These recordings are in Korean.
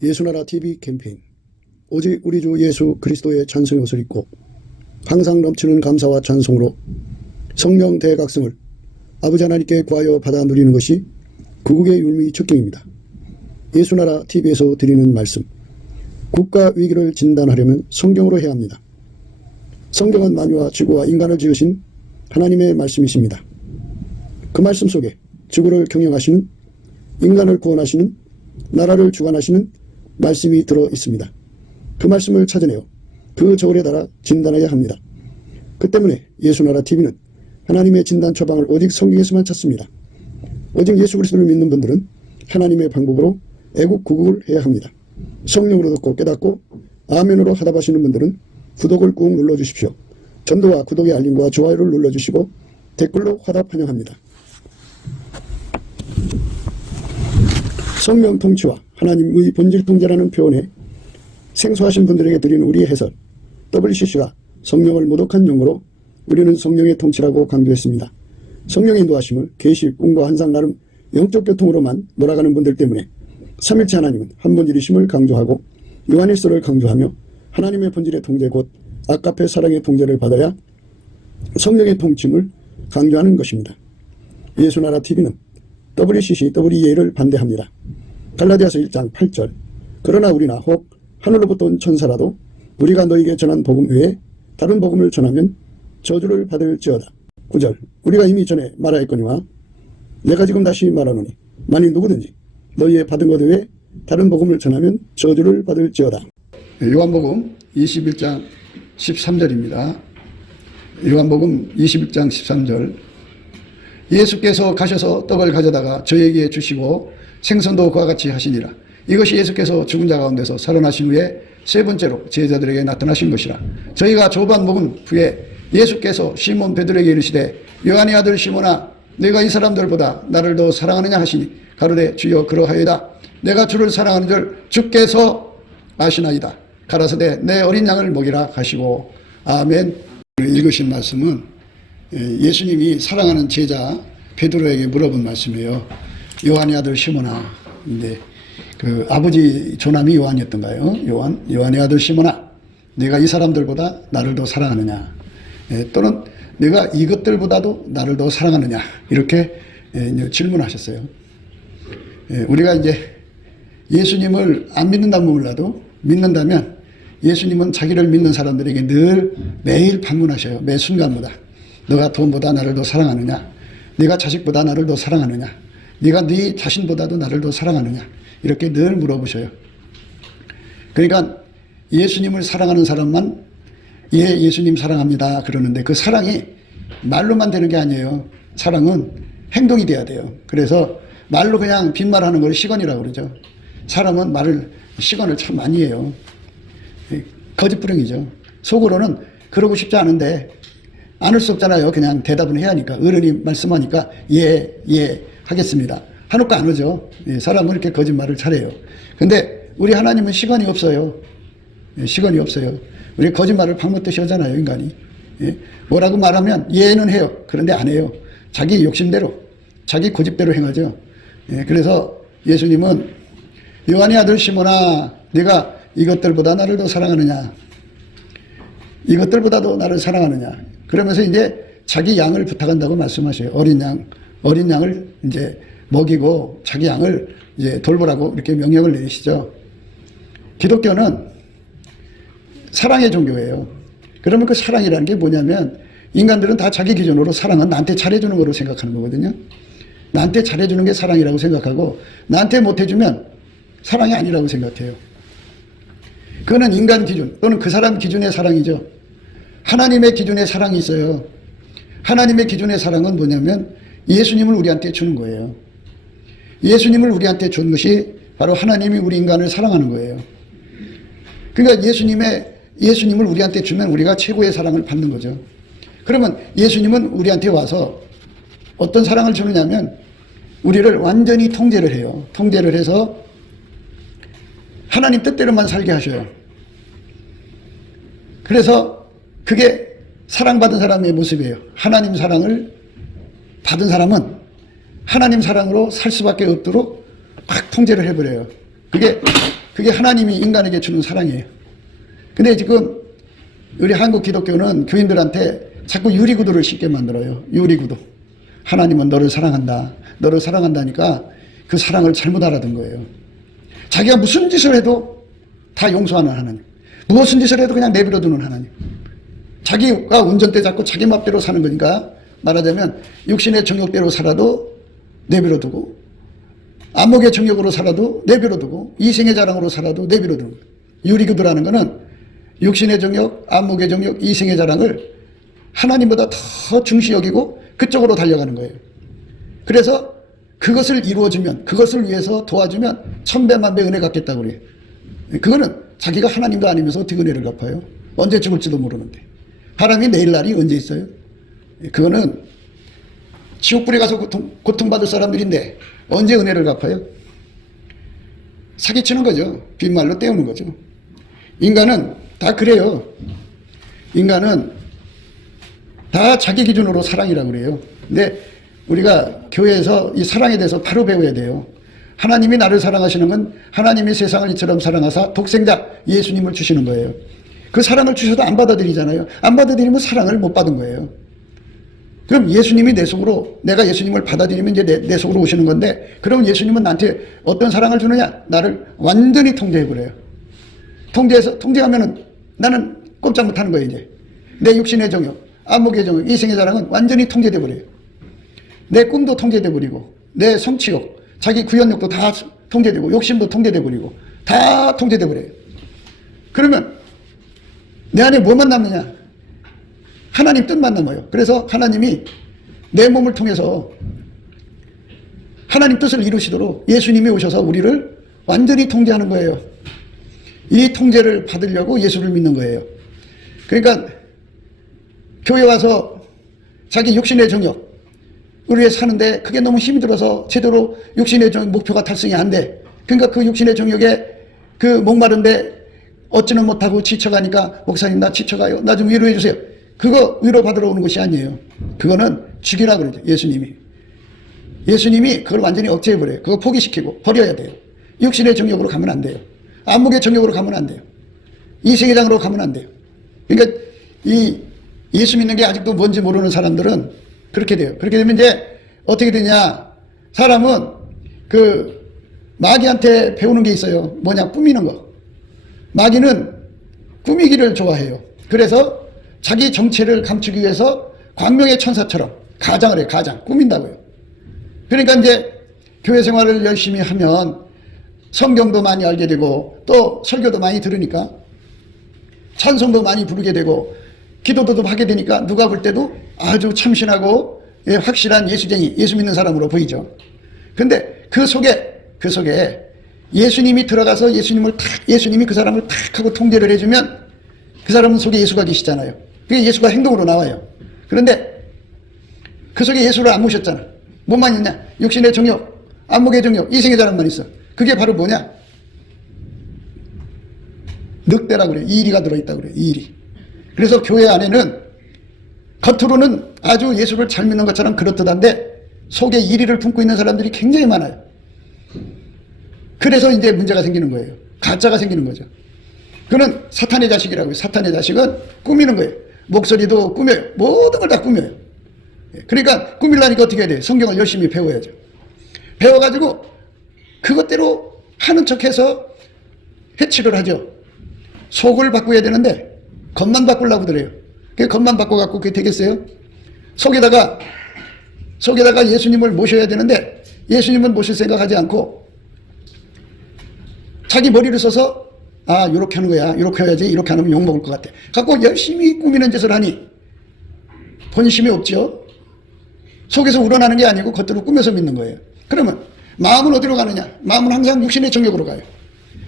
예수나라 TV 캠페인 오직 우리 주 예수 그리스도의 찬송의 옷을 입고 항상 넘치는 감사와 찬송으로 성령 대각성을 아버지 하나님께 구하여 받아 누리는 것이 구국의 율미 척경입니다. 예수나라 TV에서 드리는 말씀, 국가 위기를 진단하려면 성경으로 해야 합니다. 성경은 만유와 지구와 인간을 지으신 하나님의 말씀이십니다. 그 말씀 속에 지구를 경영하시는, 인간을 구원하시는, 나라를 주관하시는 말씀이 들어 있습니다. 그 말씀을 찾아내어 그 저울에 달아 진단해야 합니다. 그 때문에 예수나라 TV는 하나님의 진단 처방을 오직 성경에서만 찾습니다. 오직 예수 그리스도를 믿는 분들은 하나님의 방법으로 애국 구국을 해야 합니다. 성령으로 듣고 깨닫고 아멘으로 하답하시는 분들은 구독을 꾹 눌러주십시오. 전도와 구독의 알림과 좋아요를 눌러주시고 댓글로 화답 환영합니다. 성령 통치와 하나님의 본질 통제라는 표현에 생소하신 분들에게 드리는 우리의 해설, WCC가 성령을 모독한 용어로 우리는 성령의 통치라고 강조했습니다. 성령의 인도하심을 계시, 꿈과 환상 나름 영적 교통으로만 몰아가는 분들 때문에 삼일체 하나님은 한 본질이심을 강조하고 요한일서를 강조하며 하나님의 본질의 통제 곧 아까페 사랑의 통제를 받아야 성령의 통치를 강조하는 것입니다. 예수나라 TV는 WCC, WEA를 반대합니다. 갈라디아서 1장 8절 그러나 우리나 혹 하늘로부터 온 천사라도 우리가 너에게 전한 복음 외에 다른 복음을 전하면 저주를 받을지어다. 9절 우리가 이미 전에 말하였거니와 내가 지금 다시 말하노니 만일 누구든지 너희의 받은 것 외에 다른 복음을 전하면 저주를 받을지어다. 요한복음 21장 13절입니다. 요한복음 21장 13절 예수께서 가셔서 떡을 가져다가 저에게 주시고 생선도 그와 같이 하시니라. 이것이 예수께서 죽은 자 가운데서 살아나신 후에 세 번째로 제자들에게 나타나신 것이라. 저희가 조반 먹은 후에 예수께서 시몬 베드로에게 이르시되 요한의 아들 시몬아 내가 이 사람들보다 나를 더 사랑하느냐 하시니 가로되 주여 그러하이다. 내가 주를 사랑하는 줄 주께서 아시나이다. 가라사대 내 어린 양을 먹이라 하시고 아멘. 읽으신 말씀은 예수님이 사랑하는 제자 베드로에게 물어본 말씀이에요. 요한의 아들 시몬아. 근데 그 아버지 조남이 요한이었던가요? 요한의 아들 시몬아, 내가 이 사람들보다 나를 더 사랑하느냐? 또는 내가 이것들보다도 나를 더 사랑하느냐? 이렇게 질문하셨어요. 우리가 이제 예수님을 안 믿는다면 몰라도 믿는다면 예수님은 자기를 믿는 사람들에게 늘 매일 방문하셔요. 매 순간마다. 너가 돈보다 나를 더 사랑하느냐? 네가 자식보다 나를 더 사랑하느냐? 네가 네 자신보다도 나를 더 사랑하느냐? 이렇게 늘 물어보셔요. 그러니까 예수님을 사랑하는 사람만 예, 예수님 사랑합니다 그러는데 그 사랑이 말로만 되는 게 아니에요. 사랑은 행동이 돼야 돼요. 그래서 말로 그냥 빈말하는 걸 시건이라고 그러죠. 사람은 시건을 참 많이 해요. 거짓부렁이죠. 속으로는 그러고 싶지 않은데 않을 수 없잖아요. 그냥 대답은 해야 하니까. 어른이 말씀하니까 예 하겠습니다. 하놓고 안 오죠. 사람은 이렇게 거짓말을 잘해요. 근데 우리 하나님은 시간이 없어요. 시간이 없어요. 우리 거짓말을 방법듯이 하잖아요, 인간이. 뭐라고 말하면 예는 해요. 그런데 안 해요. 자기 욕심대로, 자기 고집대로 행하죠. 그래서 예수님은 요한의 아들 시몬아, 네가 이것들보다 나를 더 사랑하느냐? 이것들보다도 나를 사랑하느냐? 그러면서 이제 자기 양을 부탁한다고 말씀하셔요. 어린 양을 이제 먹이고 자기 양을 이제 돌보라고 이렇게 명령을 내리시죠. 기독교는 사랑의 종교예요. 그러면 그 사랑이라는 게 뭐냐면 인간들은 다 자기 기준으로 사랑은 나한테 잘해주는 거로 생각하는 거거든요. 나한테 잘해주는 게 사랑이라고 생각하고 나한테 못해주면 사랑이 아니라고 생각해요. 그거는 인간 기준 또는 그 사람 기준의 사랑이죠. 하나님의 기준의 사랑이 있어요. 하나님의 기준의 사랑은 뭐냐면 예수님을 우리한테 주는 거예요. 예수님을 우리한테 준 것이 바로 하나님이 우리 인간을 사랑하는 거예요. 그러니까 예수님을 우리한테 주면 우리가 최고의 사랑을 받는 거죠. 그러면 예수님은 우리한테 와서 어떤 사랑을 주느냐면 우리를 완전히 통제를 해요. 통제를 해서 하나님 뜻대로만 살게 하셔요. 그래서 그게 사랑받은 사람의 모습이에요. 하나님 사랑을 받은 사람은 하나님 사랑으로 살 수밖에 없도록 막 통제를 해버려요. 그게 그게 하나님이 인간에게 주는 사랑이에요. 근데 지금 우리 한국 기독교는 교인들한테 자꾸 유리구두를 씌게 만들어요. 유리구두. 하나님은 너를 사랑한다. 너를 사랑한다니까 그 사랑을 잘못 알아든 거예요. 자기가 무슨 짓을 해도 다 용서하는 하나님. 무슨 짓을 해도 그냥 내버려 두는 하나님. 자기가 운전대 잡고 자기 맘대로 사는 거니까 말하자면 육신의 정욕대로 살아도 내버려 두고 안목의 정욕으로 살아도 내버려 두고 이생의 자랑으로 살아도 내버려 두는 거예요. 유리구두라는 거는 육신의 정욕, 안목의 정욕, 이생의 자랑을 하나님보다 더 중시 여기고 그쪽으로 달려가는 거예요. 그래서 그것을 이루어주면, 그것을 위해서 도와주면 천배만배 은혜 갚겠다고 그래요. 그거는 자기가 하나님도 아니면서 어떻게 은혜를 갚아요? 언제 죽을지도 모르는데. 사람이 내일 날이 언제 있어요? 그거는 지옥불에 가서 고통받을 사람들인데 언제 은혜를 갚아요? 사기치는 거죠. 빈말로 때우는 거죠. 인간은 다 그래요. 인간은 다 자기 기준으로 사랑이라고 그래요. 근데 우리가 교회에서 이 사랑에 대해서 바로 배워야 돼요. 하나님이 나를 사랑하시는 건 하나님이 세상을 이처럼 사랑하사 독생자 예수님을 주시는 거예요. 그 사랑을 주셔도 안 받아들이잖아요. 안 받아들이면 사랑을 못 받은 거예요. 그럼 예수님이 내 속으로, 내가 예수님을 받아들이면 이제 내 속으로 오시는 건데, 그럼 예수님은 나한테 어떤 사랑을 주느냐? 나를 완전히 통제해버려요. 통제하면은 나는 꼼짝 못하는 거예요, 이제. 내 육신의 정욕, 안목의 정욕, 이생의 자랑은 완전히 통제돼 버려요. 내 꿈도 통제돼 버리고, 내 성취욕, 자기 구현욕도 다 통제되고, 욕심도 통제돼 버리고, 다 통제돼 버려요. 그러면 내 안에 뭐만 남느냐? 하나님 뜻만 남아요. 그래서 하나님이 내 몸을 통해서 하나님 뜻을 이루시도록 예수님이 오셔서 우리를 완전히 통제하는 거예요. 이 통제를 받으려고 예수를 믿는 거예요. 그러니까 교회 와서 자기 육신의 정욕 우리에 사는데 그게 너무 힘이 들어서 제대로 육신의 목표가 달성이 안 돼. 그러니까 그 육신의 정욕에 그 목마른데 얻지는 못하고 지쳐가니까 목사님 나 지쳐가요. 나 좀 위로해 주세요. 그거 위로받으러 오는 것이 아니에요. 그거는 죽이라 그러죠. 예수님이. 예수님이 그걸 완전히 억제해버려요. 그거 포기시키고 버려야 돼요. 육신의 정욕으로 가면 안 돼요. 안목의 정욕으로 가면 안 돼요. 이생애장으로 가면 안 돼요. 그러니까 이 예수 믿는 게 아직도 뭔지 모르는 사람들은 그렇게 돼요. 그렇게 되면 이제 어떻게 되냐. 사람은 그 마귀한테 배우는 게 있어요. 뭐냐, 꾸미는 거. 마귀는 꾸미기를 좋아해요. 그래서 자기 정체를 감추기 위해서 광명의 천사처럼 가장을 해요. 가장. 꾸민다고요. 그러니까 이제 교회 생활을 열심히 하면 성경도 많이 알게 되고 또 설교도 많이 들으니까 찬송도 많이 부르게 되고 기도도 하게 되니까 누가 볼 때도 아주 참신하고 확실한 예수쟁이, 예수 믿는 사람으로 보이죠. 근데 그 속에 예수님이 들어가서 예수님이 그 사람을 탁 하고 통제를 해주면 그 사람은 속에 예수가 계시잖아요. 그게 예수가 행동으로 나와요. 그런데 그 속에 예수를 안 모셨잖아. 뭐만 있냐? 육신의 정욕, 안목의 정욕, 이생의 자랑만 있어. 그게 바로 뭐냐? 늑대라고 그래요. 이리가 들어있다고 그래요. 이리. 그래서 교회 안에는 겉으로는 아주 예수를 잘 믿는 것처럼 그렇듯한데 속에 이리를 품고 있는 사람들이 굉장히 많아요. 그래서 이제 문제가 생기는 거예요. 가짜가 생기는 거죠. 그는 사탄의 자식이라고요. 사탄의 자식은 꾸미는 거예요. 목소리도 꾸며요. 모든 걸 다 꾸며요. 그러니까 꾸밀라니까 어떻게 해야 돼요? 성경을 열심히 배워야죠. 배워가지고 그것대로 하는 척해서 해치를 하죠. 속을 바꿔야 되는데 겉만 바꾸려고 그래요. 그 겉만 바꿔갖고 그게 되겠어요? 속에다가 예수님을 모셔야 되는데 예수님은 모실 생각하지 않고 자기 머리를 써서 요렇게 하는 거야. 이렇게 해야지. 이렇게 하면 욕먹을 것 같아. 갖고 열심히 꾸미는 짓을 하니 본심이 없죠. 속에서 우러나는 게 아니고 겉으로 꾸며서 믿는 거예요. 그러면 마음은 어디로 가느냐? 마음은 항상 육신의 정욕으로 가요.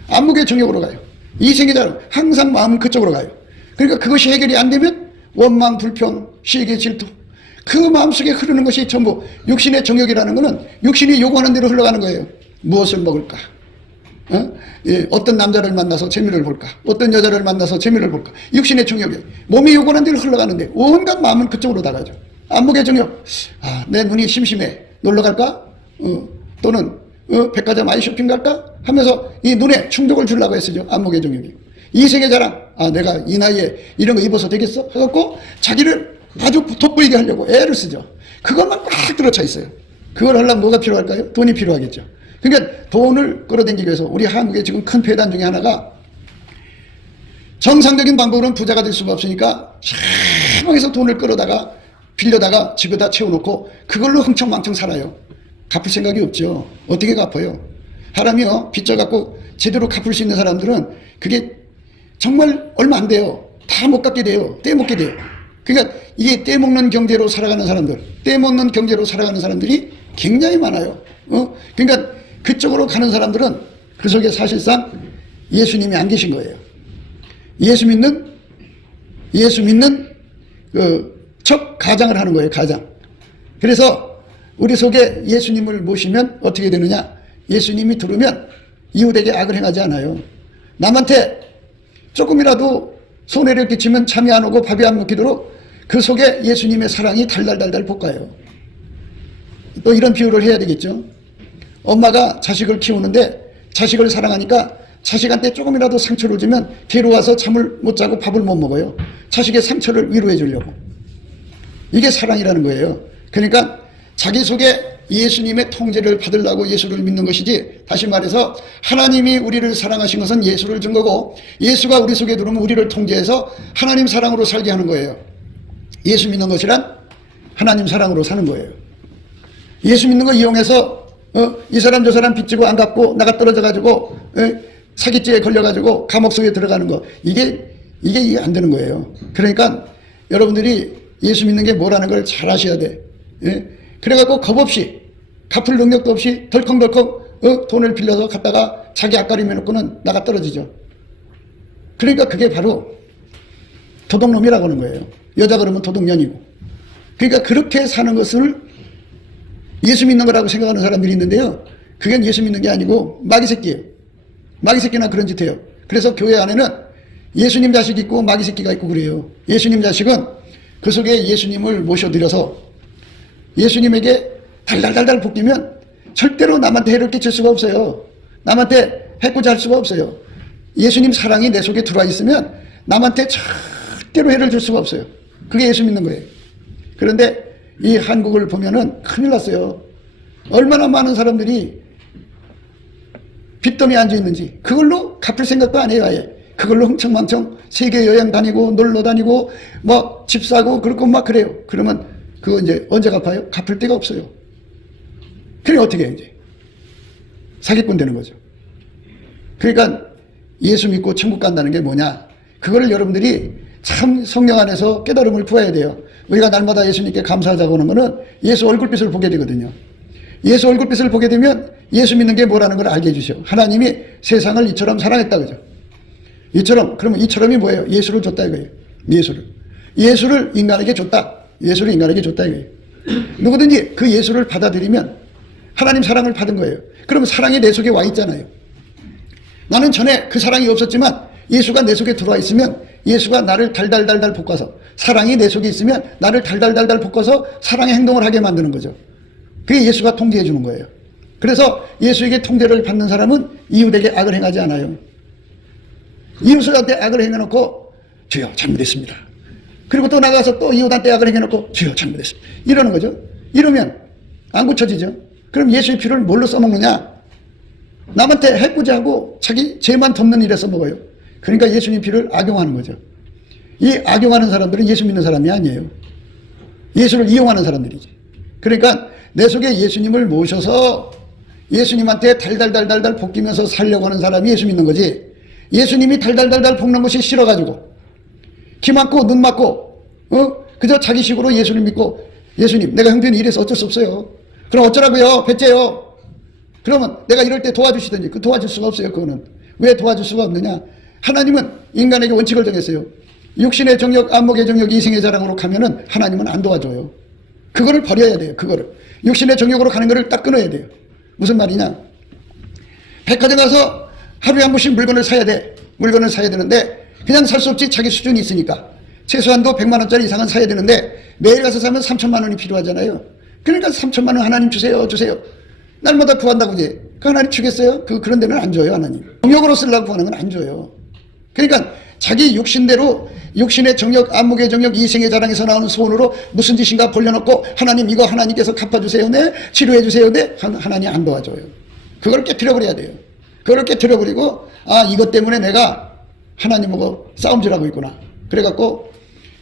안목의 정욕으로 가요. 이생의 자랑 항상 마음은 그쪽으로 가요. 그러니까 그것이 해결이 안 되면 원망, 불평, 시기, 질투 그 마음속에 흐르는 것이 전부 육신의 정욕이라는 것은 육신이 요구하는 대로 흘러가는 거예요. 무엇을 먹을까? 어떤 남자를 만나서 재미를 볼까? 어떤 여자를 만나서 재미를 볼까? 육신의 정욕이 몸이 요구하는 대로 흘러가는데 온갖 마음은 그쪽으로 나가죠. 안목의 정욕. 내 눈이 심심해. 놀러 갈까? 또는 백화점 아이쇼핑 갈까? 하면서 이 눈에 충격을 주려고 했어요. 안목의 정욕이. 이생의 자랑. 아, 내가 이 나이에 이런 거 입어서 되겠어? 해갖고 자기를 아주 돋보이게 하려고 애를 쓰죠. 그것만 꽉 들어차 있어요. 그걸 하려면 뭐가 필요할까요? 돈이 필요하겠죠. 그러니까 돈을 끌어당기기 위해서 우리 한국의 지금 큰 폐단 중에 하나가 정상적인 방법으로는 부자가 될 수가 없으니까 샤방에서 돈을 끌어다가 빌려다가 집에다 채워놓고 그걸로 흥청망청 살아요. 갚을 생각이 없죠. 어떻게 갚아요? 사람이요, 빚져 갖고 제대로 갚을 수 있는 사람들은 그게 정말 얼마 안 돼요. 다 못 갚게 돼요. 떼먹게 돼요. 그러니까 이게 떼먹는 경제로 살아가는 사람들, 떼먹는 경제로 살아가는 사람들이 굉장히 많아요. 그러니까 그쪽으로 가는 사람들은 그 속에 사실상 예수님이 안 계신 거예요. 예수 믿는 척 가장을 하는 거예요. 가장. 그래서 우리 속에 예수님을 모시면 어떻게 되느냐? 예수님이 들으면 이웃에게 악을 행하지 않아요. 남한테 조금이라도 손해를 끼치면 잠이 안 오고 밥이 안 먹히도록 그 속에 예수님의 사랑이 달달달달 볶아요. 또 이런 비유를 해야 되겠죠. 엄마가 자식을 키우는데 자식을 사랑하니까 자식한테 조금이라도 상처를 주면 괴로워서 잠을 못 자고 밥을 못 먹어요. 자식의 상처를 위로해 주려고. 이게 사랑이라는 거예요. 그러니까 자기 속에 예수님의 통제를 받으려고 예수를 믿는 것이지, 다시 말해서 하나님이 우리를 사랑하신 것은 예수를 준 거고, 예수가 우리 속에 들어오면 우리를 통제해서 하나님 사랑으로 살게 하는 거예요. 예수 믿는 것이란 하나님 사랑으로 사는 거예요. 예수 믿는 거 이용해서 이 사람 저 사람 빚지고 안 갚고 나가 떨어져 가지고 사기죄에 걸려 가지고 감옥 속에 들어가는 거, 이게 안 되는 거예요. 그러니까 여러분들이 예수 믿는 게 뭐라는 걸 잘 아셔야 돼. 그래갖고 겁 없이, 갚을 능력도 없이 덜컹덜컹 돈을 빌려서 갖다가 자기 앞가림해 놓고는 나가 떨어지죠. 그러니까 그게 바로 도둑놈이라고 하는 거예요. 여자 그러면 도둑년이고. 그러니까 그렇게 사는 것을 예수 믿는 거라고 생각하는 사람들이 있는데요. 그게 예수 믿는 게 아니고 마귀 새끼예요. 마귀 새끼나 그런 짓 해요. 그래서 교회 안에는 예수님 자식 있고 마귀 새끼가 있고 그래요. 예수님 자식은 그 속에 예수님을 모셔드려서 예수님에게 달달달달 볶이면 절대로 남한테 해를 끼칠 수가 없어요. 남한테 해코지 할 수가 없어요. 예수님 사랑이 내 속에 들어와 있으면 남한테 절대로 해를 줄 수가 없어요. 그게 예수 믿는 거예요. 그런데 이 한국을 보면은 큰일 났어요. 얼마나 많은 사람들이 빚더미에 앉아 있는지 그걸로 갚을 생각도 안 해요. 아예 그걸로 흥청망청 세계 여행 다니고 놀러 다니고 뭐 집 사고 그렇고 막 그래요. 그러면 그거 이제 언제 갚아요? 갚을 데가 없어요. 그래 어떻게 해 이제 사기꾼 되는 거죠. 그러니까 예수 믿고 천국 간다는 게 뭐냐? 그거를 여러분들이 참 성령 안에서 깨달음을 구해야 돼요. 우리가 날마다 예수님께 감사하자고 하는 거는 예수 얼굴빛을 보게 되거든요. 예수 얼굴빛을 보게 되면 예수 믿는 게 뭐라는 걸 알게 해주셔. 하나님이 세상을 이처럼 사랑했다 그죠? 이처럼. 그러면 이처럼이 뭐예요? 예수를 줬다 이거예요. 예수를 인간에게 줬다. 예수를 인간에게 줬다 이거예요. 누구든지 그 예수를 받아들이면 하나님 사랑을 받은 거예요. 그러면 사랑이 내 속에 와 있잖아요. 나는 전에 그 사랑이 없었지만 예수가 내 속에 들어와 있으면 예수가 나를 달달달달 볶아서, 사랑이 내 속에 있으면 나를 달달달달 볶아서 사랑의 행동을 하게 만드는 거죠. 그게 예수가 통제해 주는 거예요. 그래서 예수에게 통제를 받는 사람은 이웃에게 악을 행하지 않아요. 이웃한테 악을 행해놓고 주여 잘못했습니다. 그리고 또 나가서 또 이웃한테 악을 행해놓고 주여 잘못했습니다. 이러는 거죠. 이러면 안 고쳐지죠. 그럼 예수의 피를 뭘로 써먹느냐? 남한테 해코지하고 자기 죄만 덮는 일에 써먹어요. 그러니까 예수님 피를 악용하는 거죠. 이 악용하는 사람들은 예수 믿는 사람이 아니에요. 예수를 이용하는 사람들이지. 그러니까 내 속에 예수님을 모셔서 예수님한테 달달달달달 볶이면서 살려고 하는 사람이 예수 믿는 거지, 예수님이 달달달달 볶는 것이 싫어가지고 키 많고 눈 많고 그저 자기식으로 예수를 믿고, 예수님 내가 형편이 이래서 어쩔 수 없어요. 그럼 어쩌라고요? 배째요. 그러면 내가 이럴 때 도와주시든지. 그 도와줄 수가 없어요. 그거는 왜 도와줄 수가 없느냐? 하나님은 인간에게 원칙을 정했어요. 육신의 정욕, 안목의 정욕, 이생의 자랑으로 가면은 하나님은 안 도와줘요. 그거를 버려야 돼요. 그거를 육신의 정욕으로 가는 거를 딱 끊어야 돼요. 무슨 말이냐? 백화점 가서 하루에 한 번씩 물건을 사야 돼. 물건을 사야 되는데 그냥 살 수 없지. 자기 수준이 있으니까 최소한도 100만 원짜리 이상은 사야 되는데 매일 가서 사면 3천만 원이 필요하잖아요. 그러니까 3천만 원 하나님 주세요. 날마다 구한다고 이제 그 하나님 주겠어요? 그런 데는 안 줘요, 하나님. 정욕으로 쓰려고 하는 건 안 줘요. 그러니까 자기 육신대로 육신의 정욕, 안목의 정욕, 이생의 자랑에서 나오는 소원으로 무슨 짓인가 벌려놓고 하나님 이거 하나님께서 갚아주세요. 네. 치료해주세요. 네. 하나님 안 도와줘요. 그걸 깨트려버려야 돼요. 그걸 깨트려버리고 이것 때문에 내가 하나님하고 싸움질하고 있구나. 그래갖고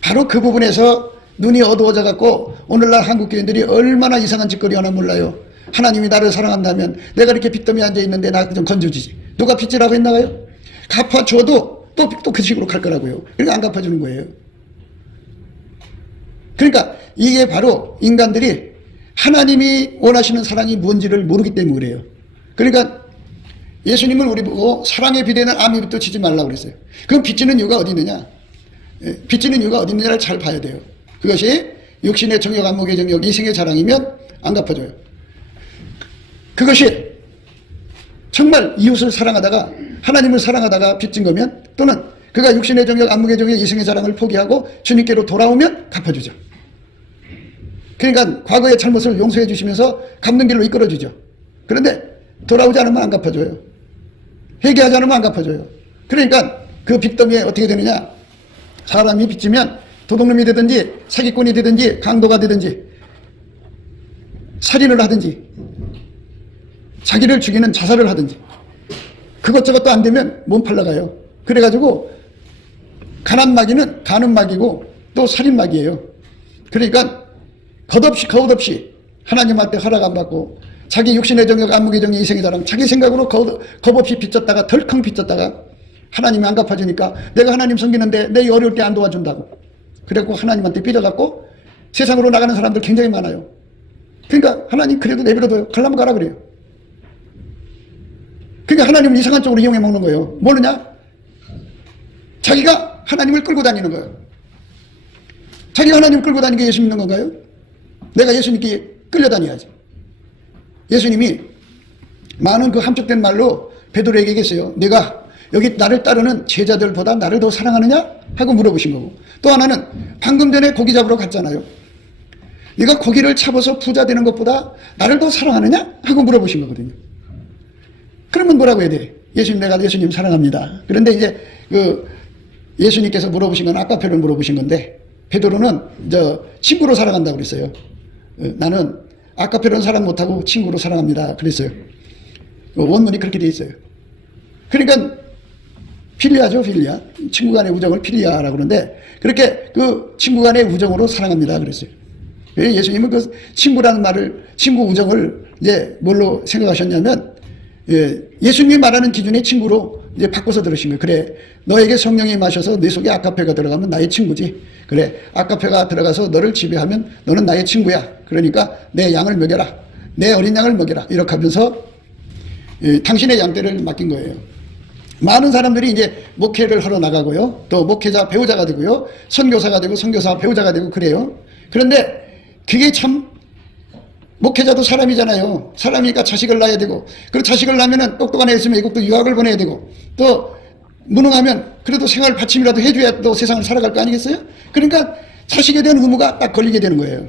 바로 그 부분에서 눈이 어두워져 갖고 오늘날 한국 교인들이 얼마나 이상한 짓거리 하나 몰라요. 하나님이 나를 사랑한다면 내가 이렇게 빚더미에 앉아있는데 나 좀 건져주지. 누가 빚지라고 했나요? 갚아줘도 또 그 식으로 갈 거라고요. 그러니까 안 갚아주는 거예요. 그러니까 이게 바로 인간들이 하나님이 원하시는 사랑이 뭔지를 모르기 때문에 그래요. 그러니까 예수님은 우리 보고 사랑에 비대는 아미부터 치지 말라고 그랬어요. 그럼 빚지는 이유가 어디 있느냐? 빚지는 이유가 어디 있느냐를 잘 봐야 돼요. 그것이 육신의 정욕, 안목의 정욕, 이생의 자랑이면 안 갚아줘요. 그것이 정말 이웃을 사랑하다가 하나님을 사랑하다가 빚진 거면 또는 그가 육신의 정욕, 안목의 정욕, 이생의 자랑을 포기하고 주님께로 돌아오면 갚아주죠. 그러니까 과거의 잘못을 용서해 주시면서 갚는 길로 이끌어주죠. 그런데 돌아오지 않으면 안 갚아줘요. 회개하지 않으면 안 갚아줘요. 그러니까 그 빚더미에 어떻게 되느냐? 사람이 빚지면 도둑놈이 되든지 사기꾼이 되든지 강도가 되든지 살인을 하든지 자기를 죽이는 자살을 하든지 그것저것도 안 되면 몸 팔러가요. 그래가지고 가난마귀는 가늠마귀고 또 살인마귀예요. 그러니까 거듭없이 하나님한테 허락 안 받고 자기 육신의 정욕, 안목의 정욕, 이생의 자랑 자기 생각으로 겁없이 빚졌다가 덜컹 빚졌다가 하나님이 안 갚아주니까 내가 하나님 섬기는데 내 어려울 때 안 도와준다고 그래갖고 하나님한테 삐져갖고 세상으로 나가는 사람들 굉장히 많아요. 그러니까 하나님 그래도 내버려둬요. 가려면 가라 그래요. 그러니까 하나님을 이상한 쪽으로 이용해 먹는 거예요. 뭐느냐? 자기가 하나님을 끌고 다니는 거예요. 자기가 하나님을 끌고 다니는 게 예수 믿는 건가요? 내가 예수님께 끌려다녀야지. 예수님이 많은 그 함축된 말로 베드로에게 얘기했어요. 내가 여기 나를 따르는 제자들보다 나를 더 사랑하느냐? 하고 물어보신 거고 또 하나는 방금 전에 고기 잡으러 갔잖아요. 네가 고기를 잡아서 부자 되는 것보다 나를 더 사랑하느냐? 하고 물어보신 거거든요. 그러면 뭐라고 해야 돼? 예수님 내가 예수님 사랑합니다. 그런데 이제 그 예수님께서 물어보신 건 아까페를 물어보신 건데 베드로는 친구로 사랑한다고 그랬어요. 나는 아까페로는 사랑 못하고 친구로 사랑합니다. 그랬어요. 원문이 그렇게 돼 있어요. 그러니까 필리아죠, 필리아. 친구 간의 우정을 필리아라고 그러는데 그렇게 그 친구 간의 우정으로 사랑합니다. 그랬어요. 예수님은 그 친구라는 말을 친구 우정을 이제 뭘로 생각하셨냐면 예수님이 말하는 기준의 친구로 이제 바꿔서 들으신 거예요. 그래, 너에게 성령이 마셔서 내 속에 아까페가 들어가면 나의 친구지. 그래, 아까페가 들어가서 너를 지배하면 너는 나의 친구야. 그러니까 내 양을 먹여라. 내 어린 양을 먹여라. 이렇게 하면서 당신의 양떼를 맡긴 거예요. 많은 사람들이 이제 목회를 하러 나가고요. 또 목회자 배우자가 되고요. 선교사가 되고 선교사 배우자가 되고 그래요. 그런데 그게 참 목회자도 사람이잖아요. 사람이니까 자식을 낳아야 되고 그리고 자식을 낳으면 똑똑한 애 있으면 이것도 유학을 보내야 되고 또 무능하면 그래도 생활 받침이라도 해줘야 또 세상을 살아갈 거 아니겠어요? 그러니까 자식에 대한 의무가 딱 걸리게 되는 거예요.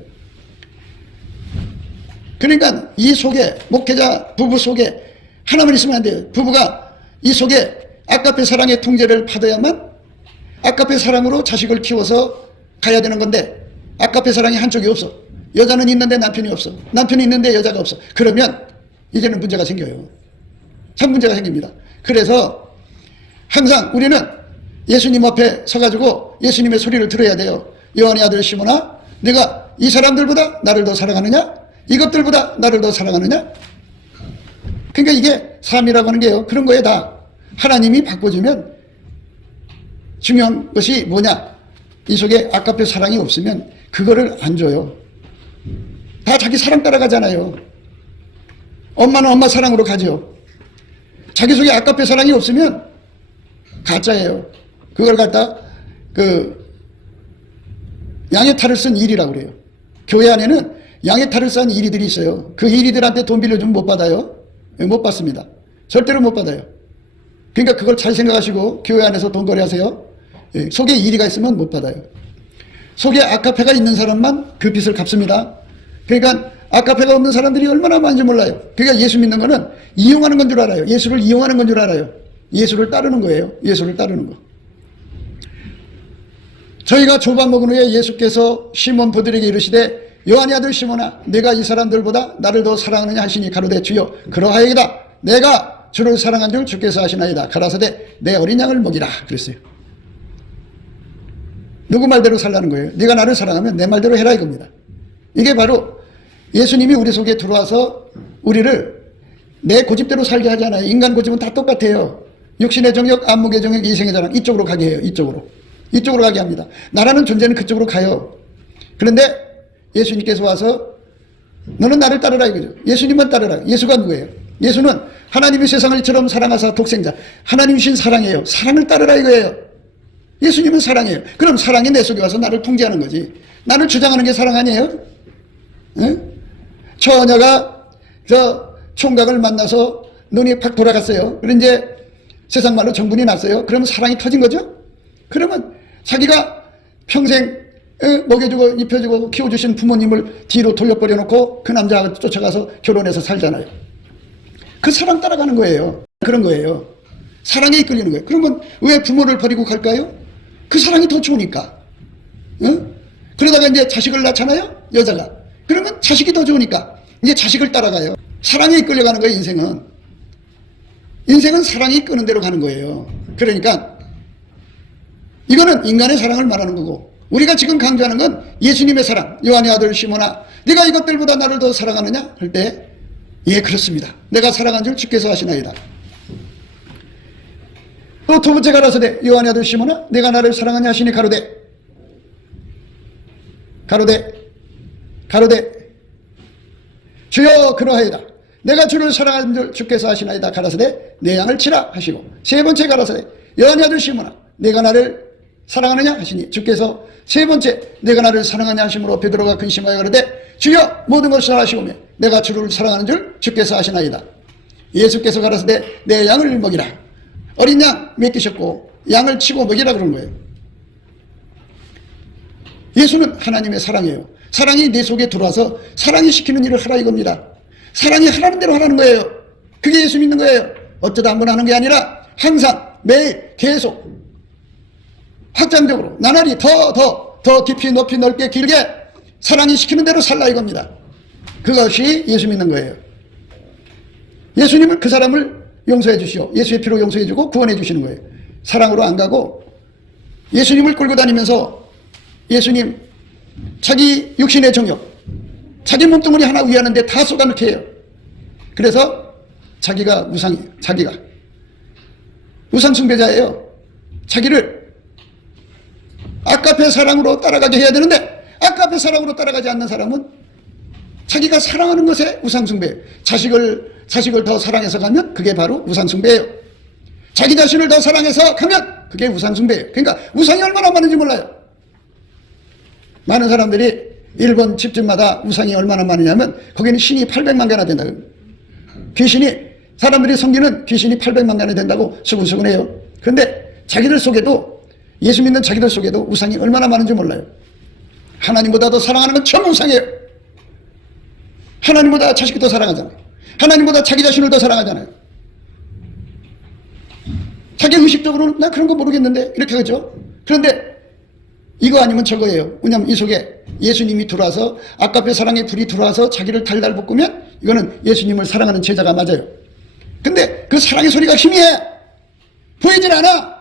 그러니까 이 속에 목회자 부부 속에 하나만 있으면 안 돼요. 부부가 이 속에 아까페 사랑의 통제를 받아야만 아까페 사랑으로 자식을 키워서 가야 되는 건데 아까페 사랑이 한쪽이 없어. 여자는 있는데 남편이 없어. 남편이 있는데 여자가 없어. 그러면 이제는 문제가 생겨요. 참 문제가 생깁니다. 그래서 항상 우리는 예수님 앞에 서가지고 예수님의 소리를 들어야 돼요. 요한의 아들 시몬아, 네가 이 사람들보다 나를 더 사랑하느냐? 이것들보다 나를 더 사랑하느냐? 그러니까 이게 삶이라고 하는 게요. 그런 거에 다 하나님이 바꿔주면 중요한 것이 뭐냐? 이 속에 아까페 사랑이 없으면 그거를 안 줘요. 다 자기 사랑 따라가잖아요. 엄마는 엄마 사랑으로 가죠. 자기 속에 아까페 사랑이 없으면 가짜예요. 그걸 갖다 양의 탈을 쓴 일이라고 그래요. 교회 안에는 양의 탈을 싼 일이들이 있어요. 그 일이들한테 돈 빌려주면 못 받아요. 못 받습니다. 절대로 못 받아요. 그러니까 그걸 잘 생각하시고 교회 안에서 돈 거래하세요. 속에 일이가 있으면 못 받아요. 속에 아카페가 있는 사람만 그 빚을 갚습니다. 그러니까 아카페가 없는 사람들이 얼마나 많은지 몰라요. 그러니까 예수 믿는 거는 이용하는 건 줄 알아요. 예수를 이용하는 건 줄 알아요. 예수를 따르는 거예요. 예수를 따르는 거. 저희가 조밥 먹은 후에 예수께서 시몬 베드로에게 이르시되 요한의 아들 시몬아 내가 이 사람들보다 나를 더 사랑하느냐 하시니 가로되 주여 그러하이다. 내가 주를 사랑한 줄 주께서 아시나이다. 가라사대 내 어린 양을 먹이라 그랬어요. 누구 말대로 살라는 거예요? 네가 나를 사랑하면 내 말대로 해라 이겁니다. 이게 바로 예수님이 우리 속에 들어와서 우리를 내 고집대로 살게 하잖아요. 인간 고집은 다 똑같아요. 육신의 정욕, 안목의 정욕, 이생의 자랑 이쪽으로 가게 해요. 이쪽으로 가게 합니다. 나라는 존재는 그쪽으로 가요. 그런데 예수님께서 와서 너는 나를 따르라 이거죠. 예수님만 따르라. 예수가 누구예요? 예수는 하나님이 세상을 이처럼 사랑하사 독생자. 하나님이신 사랑이에요. 사랑을 따르라 이거예요. 예수님은 사랑이에요. 그럼 사랑이 내 속에 와서 나를 통제하는 거지. 나를 주장하는 게 사랑 아니에요? 응? 처녀가 저 총각을 만나서 눈이 팍 돌아갔어요. 그런데 이제 세상 말로 정분이 났어요. 그러면 사랑이 터진 거죠? 그러면 자기가 평생 먹여주고 입혀주고 키워주신 부모님을 뒤로 돌려버려 놓고 그 남자가 쫓아가서 결혼해서 살잖아요. 그 사랑 따라가는 거예요. 그런 거예요. 사랑에 이끌리는 거예요. 그러면 왜 부모를 버리고 갈까요? 그 사랑이 더 좋으니까. 그러다가 이제 자식을 낳잖아요. 여자가. 그러면 자식이 더 좋으니까 이제 자식을 따라가요. 사랑에 이끌려가는 거예요. 인생은 사랑이 이끄는 대로 가는 거예요. 그러니까 이거는 인간의 사랑을 말하는 거고 우리가 지금 강조하는 건 예수님의 사랑. 요한의 아들 시몬아 네가 이것들보다 나를 더 사랑하느냐 할 때 예 그렇습니다. 내가 사랑한 줄 주께서 아시나이다. 또 두 번째 가라사대 요한의 아들 시몬아 내가 나를 사랑하냐 하시니 가로되 주여 그러하이다. 내가 주를 사랑한 줄 주께서 아시나이다. 가라사대 내 양을 치라 하시고 세 번째 가라사대 요한의 아들 시몬아 내가 나를 사랑하느냐 하시니 주께서 세 번째 내가 나를 사랑하냐 하심으로 베드로가 근심하여 가로되 주여 모든 것을 아시오며 내가 주를 사랑하는 줄 주께서 아시나이다. 예수께서 가라사대 내 양을 먹이라. 어린 양 맡기셨고 양을 치고 먹이라 그런 거예요. 예수는 하나님의 사랑이에요. 사랑이 내 속에 들어와서 사랑이 시키는 일을 하라 이겁니다. 사랑이 하라는 대로 하라는 거예요. 그게 예수 믿는 거예요. 어쩌다 한번 하는 게 아니라 항상 매일 계속 확장적으로 나날이 더 깊이 높이 넓게 길게 사랑이 시키는 대로 살라 이겁니다. 그것이 예수 믿는 거예요. 예수님은 그 사람을 용서해 주시오. 예수의 피로 용서해 주고 구원해 주시는 거예요. 사랑으로 안 가고 예수님을 끌고 다니면서 예수님 자기 육신의 정욕 자기 몸뚱아리 하나 위하는데 다 쏟아넣게 해요. 그래서 자기가 우상이에요. 자기가 우상 숭배자예요. 자기를 아까페 사랑으로 따라가게 해야 되는데 아까페 사랑으로 따라가지 않는 사람은 자기가 사랑하는 것에 우상 숭배예요. 자식을 더 사랑해서 가면 그게 바로 우상 숭배예요. 자기 자신을 더 사랑해서 가면 그게 우상 숭배예요. 그러니까 우상이 얼마나 많은지 몰라요. 많은 사람들이 일본 집집마다 우상이 얼마나 많으냐면 거기는 신이 800만 개나 된다. 귀신이 사람들이 섬기는 귀신이 800만 개나 된다고 수근수근해요. 그런데 자기들 속에도 예수 믿는 자기들 속에도 우상이 얼마나 많은지 몰라요. 하나님보다 더 사랑하는 건 전부 우상이에요. 하나님보다 자식이 더 사랑하잖아요. 하나님보다 자기 자신을 더 사랑하잖아요. 자기 의식적으로는 나 그런 거 모르겠는데 이렇게 하죠. 그런데 이거 아니면 저거예요. 왜냐하면 이 속에 예수님이 들어와서 아까페 사랑의 불이 들어와서 자기를 달달 볶으면 이거는 예수님을 사랑하는 제자가 맞아요. 근데 그 사랑의 소리가 희미해. 보이질 않아.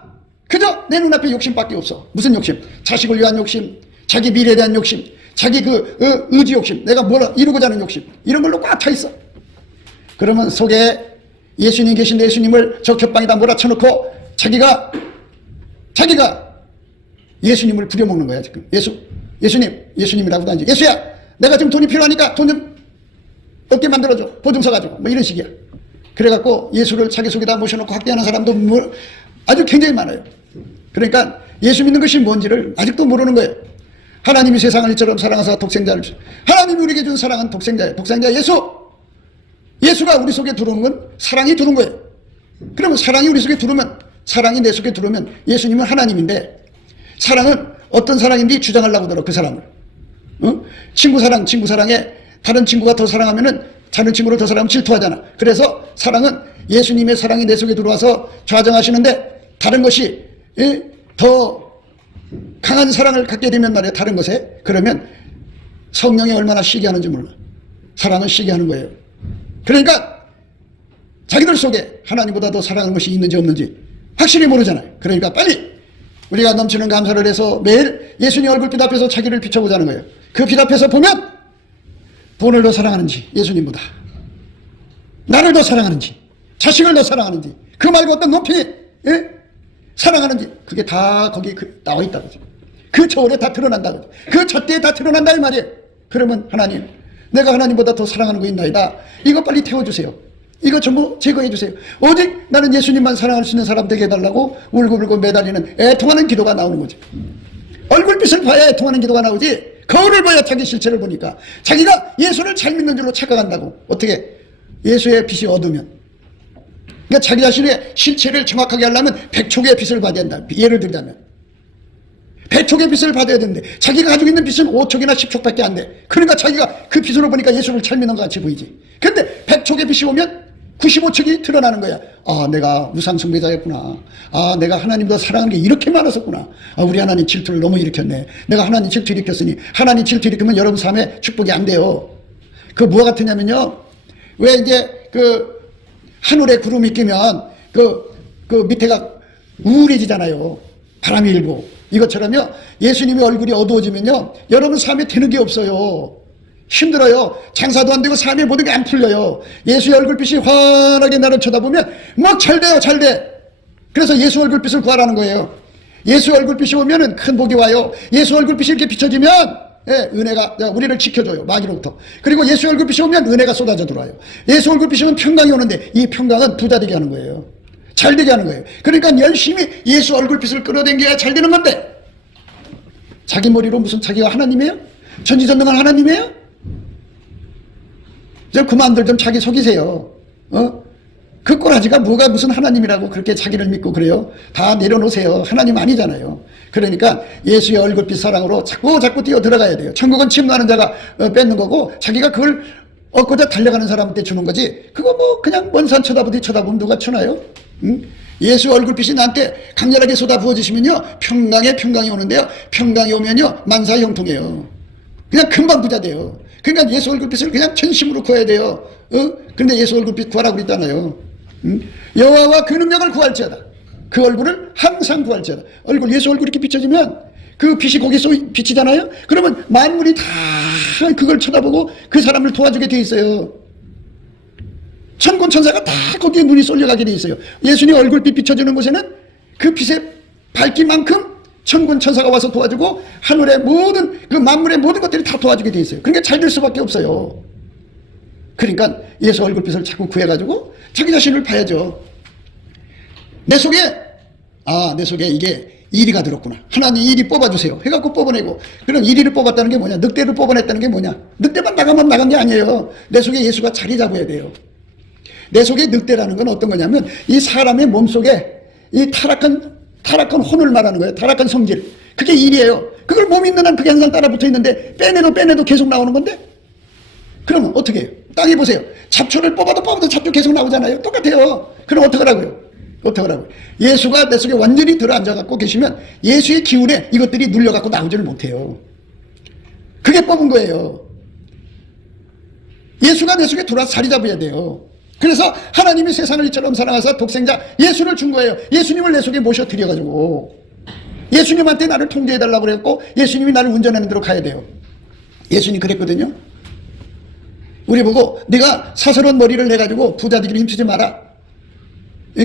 그저 내 눈앞에 욕심밖에 없어. 무슨 욕심? 자식을 위한 욕심, 자기 미래에 대한 욕심, 자기 의지 욕심, 내가 뭘 이루고자 하는 욕심, 이런 걸로 꽉 차 있어. 그러면 속에 예수님 계신 예수님을 저 겹방에다 몰아쳐놓고 자기가 예수님을 부려먹는 거야 지금. 예수님이라고 다니지. 예수야, 내가 지금 돈이 필요하니까 돈 좀 얻게 만들어줘. 보증 서가지고 뭐 이런 식이야. 그래갖고 예수를 자기 속에다 모셔놓고 학대하는 사람도 아주 굉장히 많아요. 그러니까 예수 믿는 것이 뭔지를 아직도 모르는 거예요. 하나님이 세상을 이처럼 사랑하사 독생자를 하나님이 우리에게 준 사랑은 독생자예요. 독생자 예수가 우리 속에 들어오는 건 사랑이 들어온 거예요. 그러면 사랑이 우리 속에 들어오면, 사랑이 내 속에 들어오면 예수님은 하나님인데 사랑은 어떤 사랑인지 주장하려고 들어 그 사람을. 친구 사랑에 다른 친구가 더 사랑하면은 다른 친구를 더 사랑하면 질투하잖아. 그래서 사랑은 예수님의 사랑이 내 속에 들어와서 좌정하시는데 다른 것이 더 강한 사랑을 갖게 되면 말이야. 다른 것에. 그러면 성령이 얼마나 시기하는지 몰라. 사랑은 시기하는 거예요. 그러니까 자기들 속에 하나님보다 더 사랑하는 것이 있는지 없는지 확실히 모르잖아요. 그러니까 빨리 우리가 넘치는 감사를 해서 매일 예수님 얼굴빛 앞에서 자기를 비춰보자는 거예요. 그 빛 앞에서 보면 돈을 더 사랑하는지 예수님보다, 나를 더 사랑하는지, 자식을 더 사랑하는지, 그 말고 어떤 높이 사랑하는지, 그게 다 거기 나와 있다고. 그 저울에 다 드러난다고. 그 잣대에 다 드러난다 이 말이에요. 그러면 하나님, 내가 하나님보다 더 사랑하는 거 있나이다. 이거 빨리 태워주세요. 이거 전부 제거해 주세요. 오직 나는 예수님만 사랑할 수 있는 사람 되게 해달라고 울고불고 매달리는 애통하는 기도가 나오는 거지. 얼굴빛을 봐야 애통하는 기도가 나오지, 거울을 봐야 자기 실체를 보니까 자기가 예수를 잘 믿는 줄로 착각한다고. 어떻게? 예수의 빛이 어두우면. 그러니까 자기 자신의 실체를 정확하게 하려면 100촉의 빛을 받아야 한다. 예를 들자면 100촉의 빛을 받아야 되는데 자기가 가지고 있는 빛은 5촉이나 10촉밖에 안 돼. 그러니까 자기가 그 빛으로 보니까 예수를 잘 믿는 것 같이 보이지. 근데 100촉의 빛이 오면 95촉이 드러나는 거야. 아, 내가 우상숭배자였구나. 아, 내가 하나님보다 사랑하는 게 이렇게 많았었구나. 아, 우리 하나님 질투를 너무 일으켰네. 내가 하나님 질투 일으켰으니 하나님 질투 일으키면 여러분 삶에 축복이 안 돼요. 그 뭐가 같으냐면요, 왜 이제 그 하늘에 구름이 끼면 그 밑에가 우울해지잖아요. 바람이 일고. 이것처럼요, 예수님의 얼굴이 어두워지면요, 여러분 삶에 되는 게 없어요. 힘들어요. 장사도 안 되고 삶의 모든 게 안 풀려요. 예수의 얼굴빛이 환하게 나를 쳐다보면 막 잘 돼요. 잘 돼. 그래서 예수 얼굴빛을 구하라는 거예요. 예수 얼굴빛이 오면은 큰 복이 와요. 예수 얼굴빛이 이렇게 비춰지면 은혜가 우리를 지켜줘요. 마귀로부터. 그리고 예수 얼굴빛이 오면 은혜가 쏟아져 들어와요. 예수 얼굴빛이 오면 평강이 오는데 이 평강은 부자 되게 하는 거예요. 잘 되게 하는 거예요. 그러니까 열심히 예수 얼굴빛을 끌어당겨야 잘 되는 건데, 자기 머리로 무슨 자기가 하나님이에요? 전지전능한 하나님이에요? 저 그만들 좀 자기 속이세요. 그 꼬라지가 뭐가 무슨 하나님이라고 그렇게 자기를 믿고 그래요? 다 내려놓으세요. 하나님 아니잖아요. 그러니까 예수의 얼굴빛 사랑으로 자꾸 뛰어 들어가야 돼요. 천국은 침노하는 자가 뺏는 거고, 자기가 그걸 얻고자 달려가는 사람한테 주는 거지. 그거 뭐 그냥 먼 산 쳐다보면 누가 주나요? 예수 얼굴빛이 나한테 강렬하게 쏟아 부어지시면요, 평강이 오는데요, 평강이 오면요 만사형통해요. 그냥 금방 부자 돼요. 그러니까 예수 얼굴빛을 그냥 전심으로 구해야 돼요. 근데 예수 얼굴빛 구하라고 그랬잖아요. 여호와와 그 능력을 구할지어다. 그 얼굴을 항상 구할지어다. 예수 얼굴이 이렇게 비춰지면 그 빛이 거기서 비치잖아요. 그러면 만물이 다 그걸 쳐다보고 그 사람을 도와주게 돼 있어요. 천군 천사가 다 거기에 눈이 쏠려가게 돼 있어요. 예수님 얼굴빛 비춰주는 곳에는 그 빛의 밝기만큼 천군 천사가 와서 도와주고 하늘의 모든 그 만물의 모든 것들이 다 도와주게 돼 있어요. 그러니까 잘 될 수밖에 없어요. 그러니까 예수 얼굴빛을 자꾸 구해가지고 자기 자신을 봐야죠. 내 속에 이게 이리가 들었구나. 하나님 이리 뽑아주세요. 해갖고 뽑아내고. 그럼 이리를 뽑았다는 게 뭐냐? 늑대를 뽑아냈다는 게 뭐냐? 늑대만 나가면 나간 게 아니에요. 내 속에 예수가 자리 잡아야 돼요. 내 속에 늑대라는 건 어떤 거냐면 이 사람의 몸속에 이 타락한 혼을 말하는 거예요. 타락한 성질. 그게 일이에요. 그걸 몸이 있는 한 그게 항상 따라 붙어 있는데 빼내도 계속 나오는 건데, 그러면 어떻게 해요? 땅에 보세요. 잡초를 뽑아도 잡초 계속 나오잖아요. 똑같아요. 그럼 어떡하라고요? 예수가 내 속에 완전히 들어앉아갖고 계시면 예수의 기운에 이것들이 눌려갖고 나오지를 못해요. 그게 뽑은 거예요. 예수가 내 속에 들어와서 자리 잡아야 돼요. 그래서 하나님이 세상을 이처럼 사랑하사 독생자 예수를 준 거예요. 예수님을 내 속에 모셔드려가지고 예수님한테 나를 통제해달라고 그랬고 예수님이 나를 운전하는 대로 가야 돼요. 예수님 그랬거든요. 우리 보고 네가 사스러운 머리를 내가지고 부자 되기를 힘쓰지 마라.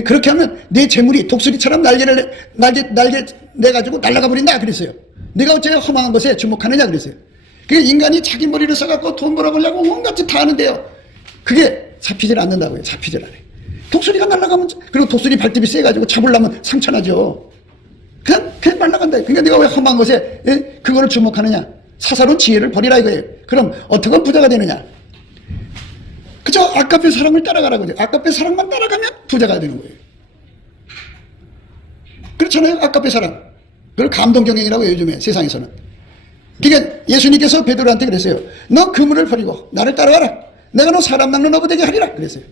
그렇게 하면 내 재물이 독수리처럼 날개 내가지고 날아가 버린다 그랬어요. 네가 어째 허망한 것에 주목하느냐 그랬어요. 그 인간이 자기 머리를 써갖고 돈 벌어보려고 온갖 짓 다 하는데요. 그게 잡히질 않는다고요. 잡히질 않아요. 독수리가 날아가면, 그리고 독수리 발톱이 세가지고 잡으려면 상처나죠. 그냥 날아간다. 그러니까 네가 왜 험한 것에 그거를 주목하느냐. 사사로운 지혜를 버리라 이거예요. 그럼 어떻게 하면 부자가 되느냐. 그저 아깝의 사랑을 따라가라고 해요. 아깝의 사랑만 따라가면 부자가 되는 거예요. 그렇잖아요. 아깝의 사랑. 그걸 감동경영이라고 해요. 요즘에 세상에서는. 그러니까 예수님께서 베드로한테 그랬어요. 너 그물을 버리고 나를 따라와라. 내가 너 사람 낚는 어부 되게 하리라 그랬어요.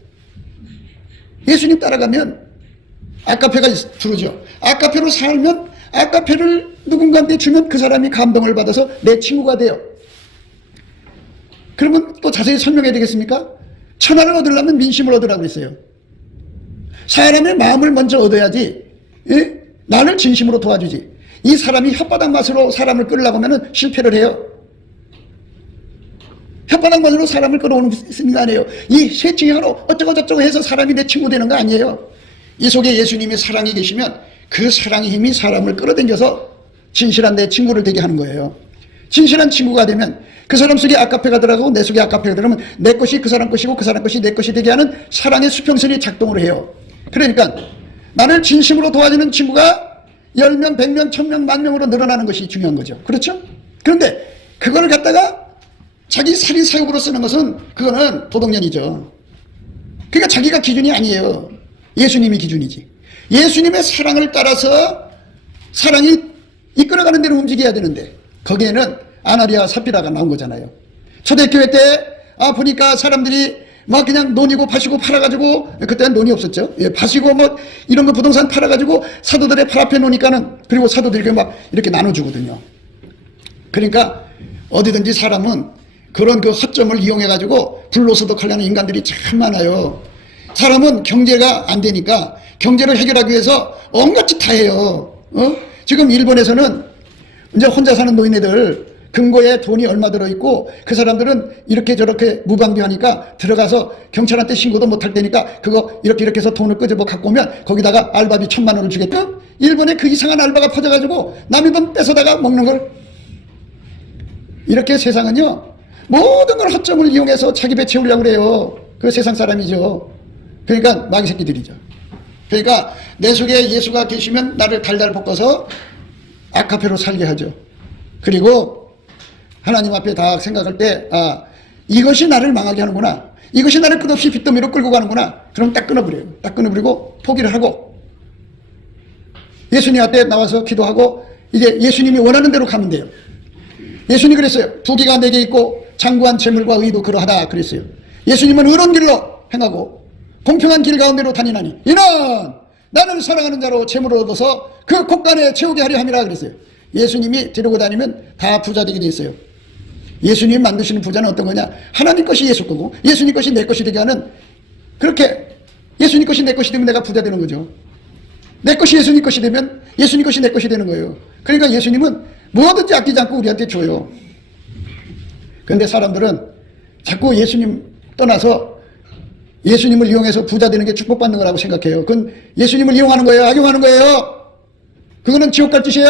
예수님 따라가면 아카페가 주르죠. 아카페로 살면 아카페를 누군가한테 주면 그 사람이 감동을 받아서 내 친구가 돼요. 그러면 또 자세히 설명해야 되겠습니까? 천하를 얻으려면 민심을 얻으라고 그랬어요. 사람의 마음을 먼저 얻어야지, 예? 나를 진심으로 도와주지. 이 사람이 혓바닥 맛으로 사람을 끌으려고 하면 실패를 해요. 혓바닥 맛으로 사람을 끌어오는 거 아니에요. 이 셋 중에 하나 어쩌고 저쩌고 해서 사람이 내 친구 되는 거 아니에요. 이 속에 예수님의 사랑이 계시면 그 사랑의 힘이 사람을 끌어당겨서 진실한 내 친구를 되게 하는 거예요. 진실한 친구가 되면 그 사람 속에 아카페가 들어가고 내 속에 아카페가 들어가면 내 것이 그 사람 것이고 그 사람 것이 내 것이 되게 하는 사랑의 수평선이 작동을 해요. 그러니까 나를 진심으로 도와주는 친구가 10명, 100명, 1000명, 10,000명으로 늘어나는 것이 중요한 거죠. 그렇죠? 그런데 그걸 갖다가 자기 살인 사욕으로 쓰는 것은 그거는 도덕년이죠. 그러니까 자기가 기준이 아니에요. 예수님이 기준이지. 예수님의 사랑을 따라서 사랑이 이끌어가는 대로 움직여야 되는데 거기에는 아나리아와 삽비라가 나온 거잖아요. 초대교회 때 보니까 사람들이 막 그냥 논이고 밭이고 팔아가지고, 그때는 논이 없었죠. 예, 밭이고 뭐 이런 거 부동산 팔아가지고 사도들의 팔 앞에 놓으니까는, 그리고 사도들에게 막 이렇게 나눠주거든요. 그러니까 어디든지 사람은 그런 그 허점을 이용해가지고 불로소득하려는 인간들이 참 많아요. 사람은 경제가 안 되니까 경제를 해결하기 위해서 온갖 짓 다 해요. 지금 일본에서는 이제 혼자 사는 노인네들 금고에 돈이 얼마 들어있고 그 사람들은 이렇게 저렇게 무방비하니까 들어가서 경찰한테 신고도 못할 테니까 그거 이렇게 해서 돈을 끄집어 갖고 오면 거기다가 알바비 1,000만 원을 주겠다. 일본에 그 이상한 알바가 퍼져가지고 남의 돈 뺏어다가 먹는 걸. 이렇게 세상은요 모든 걸 허점을 이용해서 자기 배 채우려고 그래요. 그 세상 사람이죠. 그러니까 마귀 새끼들이죠. 그러니까 내 속에 예수가 계시면 나를 달달 볶아서 아카페로 살게 하죠. 그리고 하나님 앞에 다 생각할 때 이것이 나를 망하게 하는구나. 이것이 나를 끝없이 빚더미로 끌고 가는구나. 그럼 딱 끊어버려요. 딱 끊어버리고 포기를 하고 예수님 앞에 나와서 기도하고 이제 예수님이 원하는 대로 가면 돼요. 예수님이 그랬어요. 부귀가 내게 있고 장구한 재물과 의도 그러하다 그랬어요. 예수님은 의로운 길로 행하고 공평한 길 가운데로 다니나니 이는 나를 사랑하는 자로 재물을 얻어서 그 곳간에 채우게 하려 함이라 그랬어요. 예수님이 데리고 다니면 다 부자 되게 돼 있어요. 예수님이 만드시는 부자는 어떤 거냐? 하나님 것이 예수 거고 예수님 것이 내 것이 되게 하는, 그렇게 예수님 것이 내 것이 되면 내가 부자 되는 거죠. 내 것이 예수님 것이 되면 예수님 것이 내 것이 되는 거예요. 그러니까 예수님은 뭐든지 아끼지 않고 우리한테 줘요. 그런데 사람들은 자꾸 예수님 떠나서 예수님을 이용해서 부자 되는 게 축복받는 거라고 생각해요. 그건 예수님을 이용하는 거예요? 악용하는 거예요? 그거는 지옥 갈 짓이에요.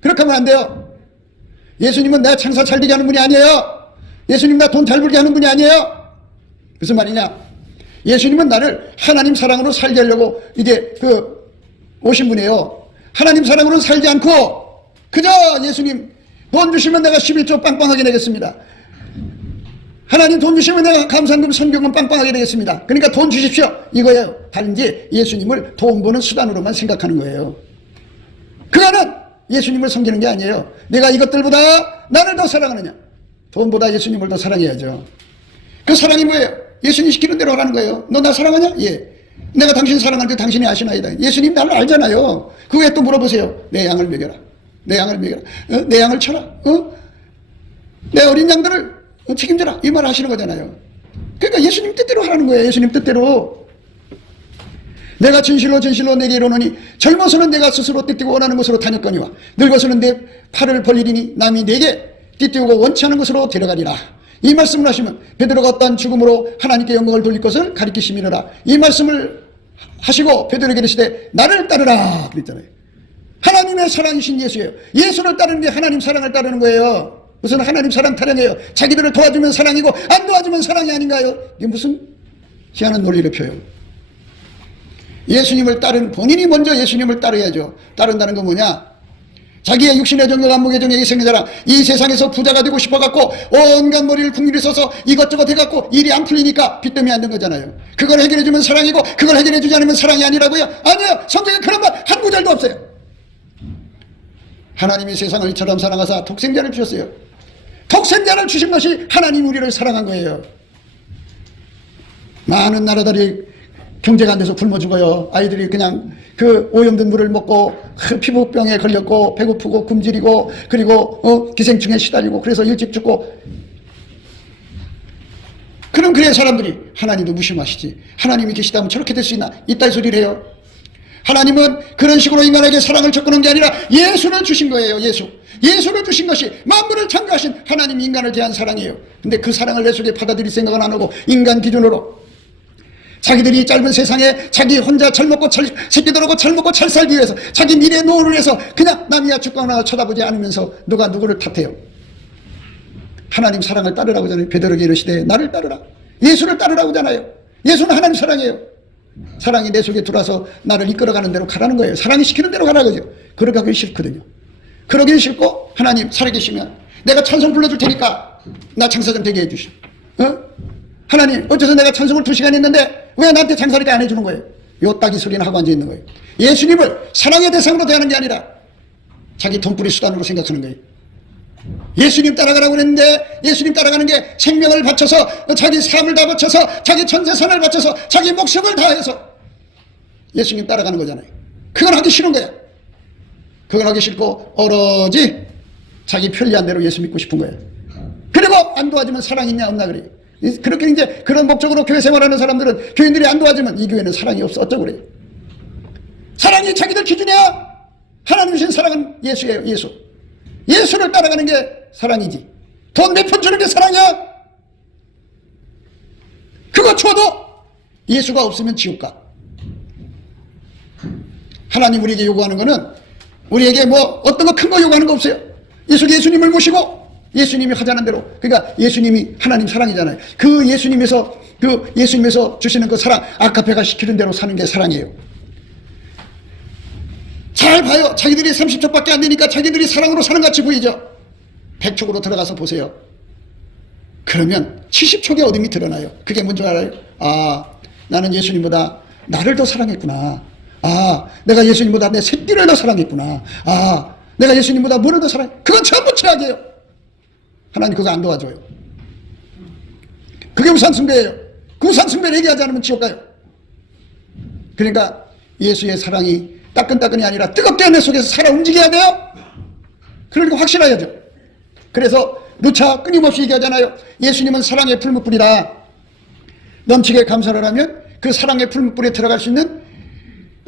그렇게 하면 안 돼요. 예수님은 내가 장사 잘 되게 하는 분이 아니에요. 예수님 나 돈 잘 벌게 하는 분이 아니에요. 무슨 말이냐? 예수님은 나를 하나님 사랑으로 살게 하려고 이제 오신 분이에요. 하나님 사랑으로 살지 않고 그저 예수님 돈 주시면 내가 11조 빵빵하게 내겠습니다. 하나님 돈 주시면 내가 감사금 선교금 빵빵하게 되겠습니다. 그러니까 돈 주십시오 이거예요. 단지 예수님을 돈 버는 수단으로만 생각하는 거예요. 그거는 예수님을 섬기는 게 아니에요. 내가 이것들보다 나를 더 사랑하느냐? 돈보다 예수님을 더 사랑해야죠. 그 사랑이 뭐예요? 예수님 시키는 대로 하라는 거예요. 너 나 사랑하냐? 예. 내가 당신 사랑하는데 당신이 아시나이다. 예수님 나를 알잖아요. 그 후에 또 물어보세요. 내 양을 먹여라. 내 양을 먹여라. 내 양을 쳐라. 내 어린 양들을 책임져라. 이 말 하시는 거잖아요. 그러니까 예수님 뜻대로 하라는 거예요. 예수님 뜻대로. 내가 진실로 내게 이르노니 젊어서는 내가 스스로 띠띠고 원하는 것으로 다녔거니와 늙어서는 내 팔을 벌리리니 남이 내게 띠띠고 원치 않은 것으로 데려가리라. 이 말씀을 하시면 베드로가 어떠한 죽음으로 하나님께 영광을 돌릴 것을 가리키심이니라. 이 말씀을 하시고 베드로에게 이르시되 나를 따르라 그랬잖아요. 하나님의 사랑이신 예수예요. 예수를 따르는 게 하나님 사랑을 따르는 거예요. 무슨 하나님 사랑 타령이에요. 자기들을 도와주면 사랑이고 안 도와주면 사랑이 아닌가요? 이게 무슨 희한한 논리를 펴요. 예수님을 따른 본인이 먼저 예수님을 따르야죠. 따른다는 건 뭐냐? 자기의 육신의 정욕 안목의 정욕이 생겨자라 이 세상에서 부자가 되고 싶어갖고 온갖 머리를 궁리를 써서 이것저것 해갖고 일이 안 풀리니까 빚더미 안 된 거잖아요. 그걸 해결해주면 사랑이고 그걸 해결해주지 않으면 사랑이 아니라고요? 아니에요. 성경에 그런 말 한 구절도 없어요. 하나님이 세상을 이처럼 사랑하사 독생자를 주셨어요. 독생자를 주신 것이 하나님 우리를 사랑한 거예요. 많은 나라들이 경제가 안 돼서 굶어 죽어요. 아이들이 그냥 그 오염된 물을 먹고 피부병에 걸렸고 배고프고 굶주리고 그리고 기생충에 시달리고 그래서 일찍 죽고. 그럼 그래 사람들이 하나님도 무심하시지. 하나님이 계시다면 저렇게 될 수 있나? 이따 소리를 해요. 하나님은 그런 식으로 인간에게 사랑을 접근한 게 아니라 예수를 주신 거예요. 예수를 주신 것이 만물을 창조하신 하나님이 인간을 대한 사랑이에요. 근데 그 사랑을 내 속에 받아들일 생각은 안 하고 인간 기준으로 자기들이 짧은 세상에 자기 혼자 잘 먹고 새끼들 하고 잘 먹고 잘 살기 위해서 자기 미래의 노후를 위해서 그냥 남이야 죽거나 쳐다보지 않으면서 누가 누구를 탓해요. 하나님 사랑을 따르라고 하잖아요. 베드로에게 이르시되 나를 따르라. 예수를 따르라고 하잖아요. 예수는 하나님 사랑이에요. 사랑이 내 속에 들어와서 나를 이끌어가는 대로 가라는 거예요. 사랑이 시키는 대로 가라는 거죠. 그러기 하기 싫거든요. 그러기 싫고 하나님 살아계시면 내가 찬송 불러줄 테니까 나 장사 좀 되게 해주시오. 하나님 어째서 내가 찬송을 2시간 했는데 왜 나한테 장사를 안 해주는 거예요? 요 따기 소리는 하고 앉아있는 거예요. 예수님을 사랑의 대상으로 대하는 게 아니라 자기 돈벌이 수단으로 생각하는 거예요. 예수님 따라가라고 그랬는데 예수님 따라가는 게 생명을 바쳐서 자기 삶을 다 바쳐서 자기 전재산을 바쳐서 자기 목숨을 다해서 예수님 따라가는 거잖아요. 그걸 하기 싫은 거야. 그걸 하기 싫고 오로지 자기 편리한 대로 예수 믿고 싶은 거예요. 그리고 안 도와주면 사랑 있냐 없나 그래요. 그렇게 이제 그런 목적으로 교회 생활하는 사람들은 교인들이 안 도와주면 이 교회는 사랑이 없어 어쩌고 그래요. 사랑이 자기들 기준이야. 하나님 주신 사랑은 예수예요. 예수를 따라가는 게 사랑이지. 돈 몇 푼 주는 게 사랑이야. 그거 줘도 예수가 없으면 지옥 가. 하나님 우리에게 요구하는 거는 우리에게 뭐 어떤 거 큰 거 요구하는 거 없어요. 예수님을 모시고 예수님이 하자는 대로. 그러니까 예수님이 하나님 사랑이잖아요. 그 예수님에서 주시는 그 사랑 아카페가 시키는 대로 사는 게 사랑이에요. 잘 봐요. 자기들이 30척밖에 안 되니까 자기들이 사랑으로 사는 것 같이 보이죠. 100척으로 들어가서 보세요. 그러면 70척의 어둠이 드러나요. 그게 뭔지 알아요? 아, 나는 예수님보다 나를 더 사랑했구나. 아, 내가 예수님보다 내 새끼를 더 사랑했구나. 아, 내가 예수님보다 뭐를 더 사랑해. 그건 전부 최악이에요. 하나님 그거 안 도와줘요. 그게 우상숭배예요. 그 우상숭배를 얘기하지 않으면 지옥 가요. 그러니까 예수의 사랑이 따끈따끈이 아니라 뜨겁게 내 속에서 살아 움직여야 돼요. 그러니까 확실해야죠. 그래서 누차 끊임없이 얘기하잖아요. 예수님은 사랑의 풀무불이다. 넘치게 감사를 하면 그 사랑의 풀무불에 들어갈 수 있는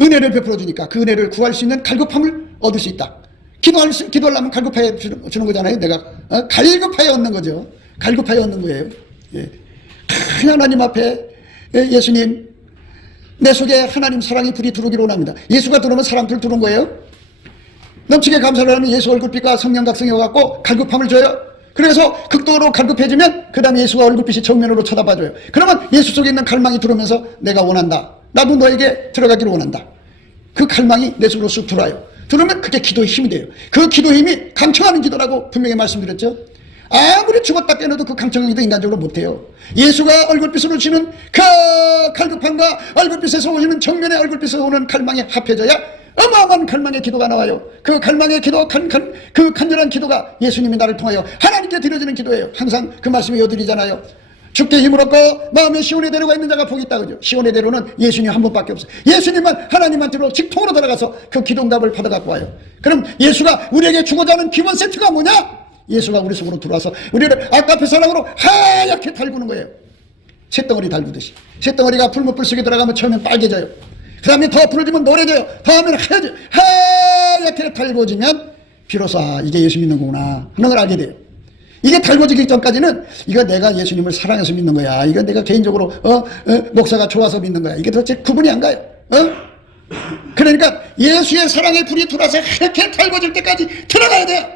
은혜를 베풀어 주니까 그 은혜를 구할 수 있는 갈급함을 얻을 수 있다. 기도하려면 갈급하여 주는 거잖아요. 내가 갈급하여 얻는 거죠. 갈급하여 얻는 거예요. 예. 하나님 앞에 예수님 내 속에 하나님 사랑의 불이 들어오기를 원합니다. 예수가 들어오면 사랑 불 들어온 거예요. 넘치게 감사를 하면 예수 얼굴빛과 성령 각성이 와갖고 갈급함을 줘요. 그래서 극도로 갈급해지면 그 다음에 예수가 얼굴빛이 정면으로 쳐다봐줘요. 그러면 예수 속에 있는 갈망이 들어오면서 내가 원한다. 나도 너에게 들어가기를 원한다. 그 갈망이 내 속으로 쑥 들어와요. 들어오면 그게 기도의 힘이 돼요. 그 기도의 힘이 강청하는 기도라고 분명히 말씀드렸죠. 아무리 죽었다 깨어나도 그 강청한 기도 인간적으로 못해요. 예수가 얼굴빛으로 주는 그 갈급함과 얼굴빛에서 오시는 정면의 얼굴빛에서 오는 갈망이 합해져야 어마어마한 갈망의 기도가 나와요. 그 갈망의 기도, 그 간절한 기도가 예수님이 나를 통하여 하나님께 드려지는 기도예요. 항상 그 말씀을 여드리잖아요. 죽게 힘을 얻고 마음에 시온의 대로가 있는 자가 복이 있다 그죠. 시온의 대로는 예수님 한 분밖에 없어요. 예수님만 하나님한테로 직통으로 들어가서 그 기도응답을 받아갖고 와요. 그럼 예수가 우리에게 주고자 하는 기본 세트가 뭐냐? 예수가 우리 속으로 들어와서 우리를 아까페 사랑으로 하얗게 달구는 거예요. 쇳덩어리 달구듯이. 쇳덩어리가 풀무불 속에 들어가면 처음엔 빨개져요. 그 다음에 더 불을 주면 노래져요. 더 하면 하얘져요. 하얗게 달궈지면 비로소 이게 예수 믿는 거구나 하는 걸 알게 돼요. 이게 달궈지기 전까지는 이거 내가 예수님을 사랑해서 믿는 거야. 이거 내가 개인적으로 목사가 좋아서 믿는 거야. 이게 도대체 구분이 안 가요. 그러니까 예수의 사랑의 불이 들어와서 이렇게 달궈질 때까지 들어가야 돼요.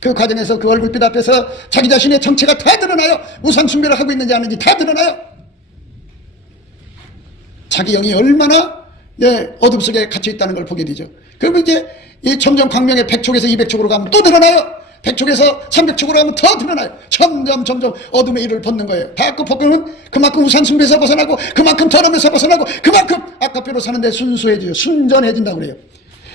그 과정에서 그 얼굴빛 앞에서 자기 자신의 정체가 다 드러나요. 우상숭배를 하고 있는지 아닌지 다 드러나요. 자기 영이 얼마나 어둠 속에 갇혀 있다는 걸 보게 되죠. 그러면 이제 점점 광명의 100촉에서 200촉으로 가면 또 드러나요. 100촉에서 300촉으로 가면 더 드러나요. 점점 어둠의 일을 벗는 거예요. 다 벗으면 그만큼 우상숭배에서 벗어나고 그만큼 더러움에서 벗어나고 그만큼 아까뼈로 사는데 순수해져요. 순전해진다고 그래요.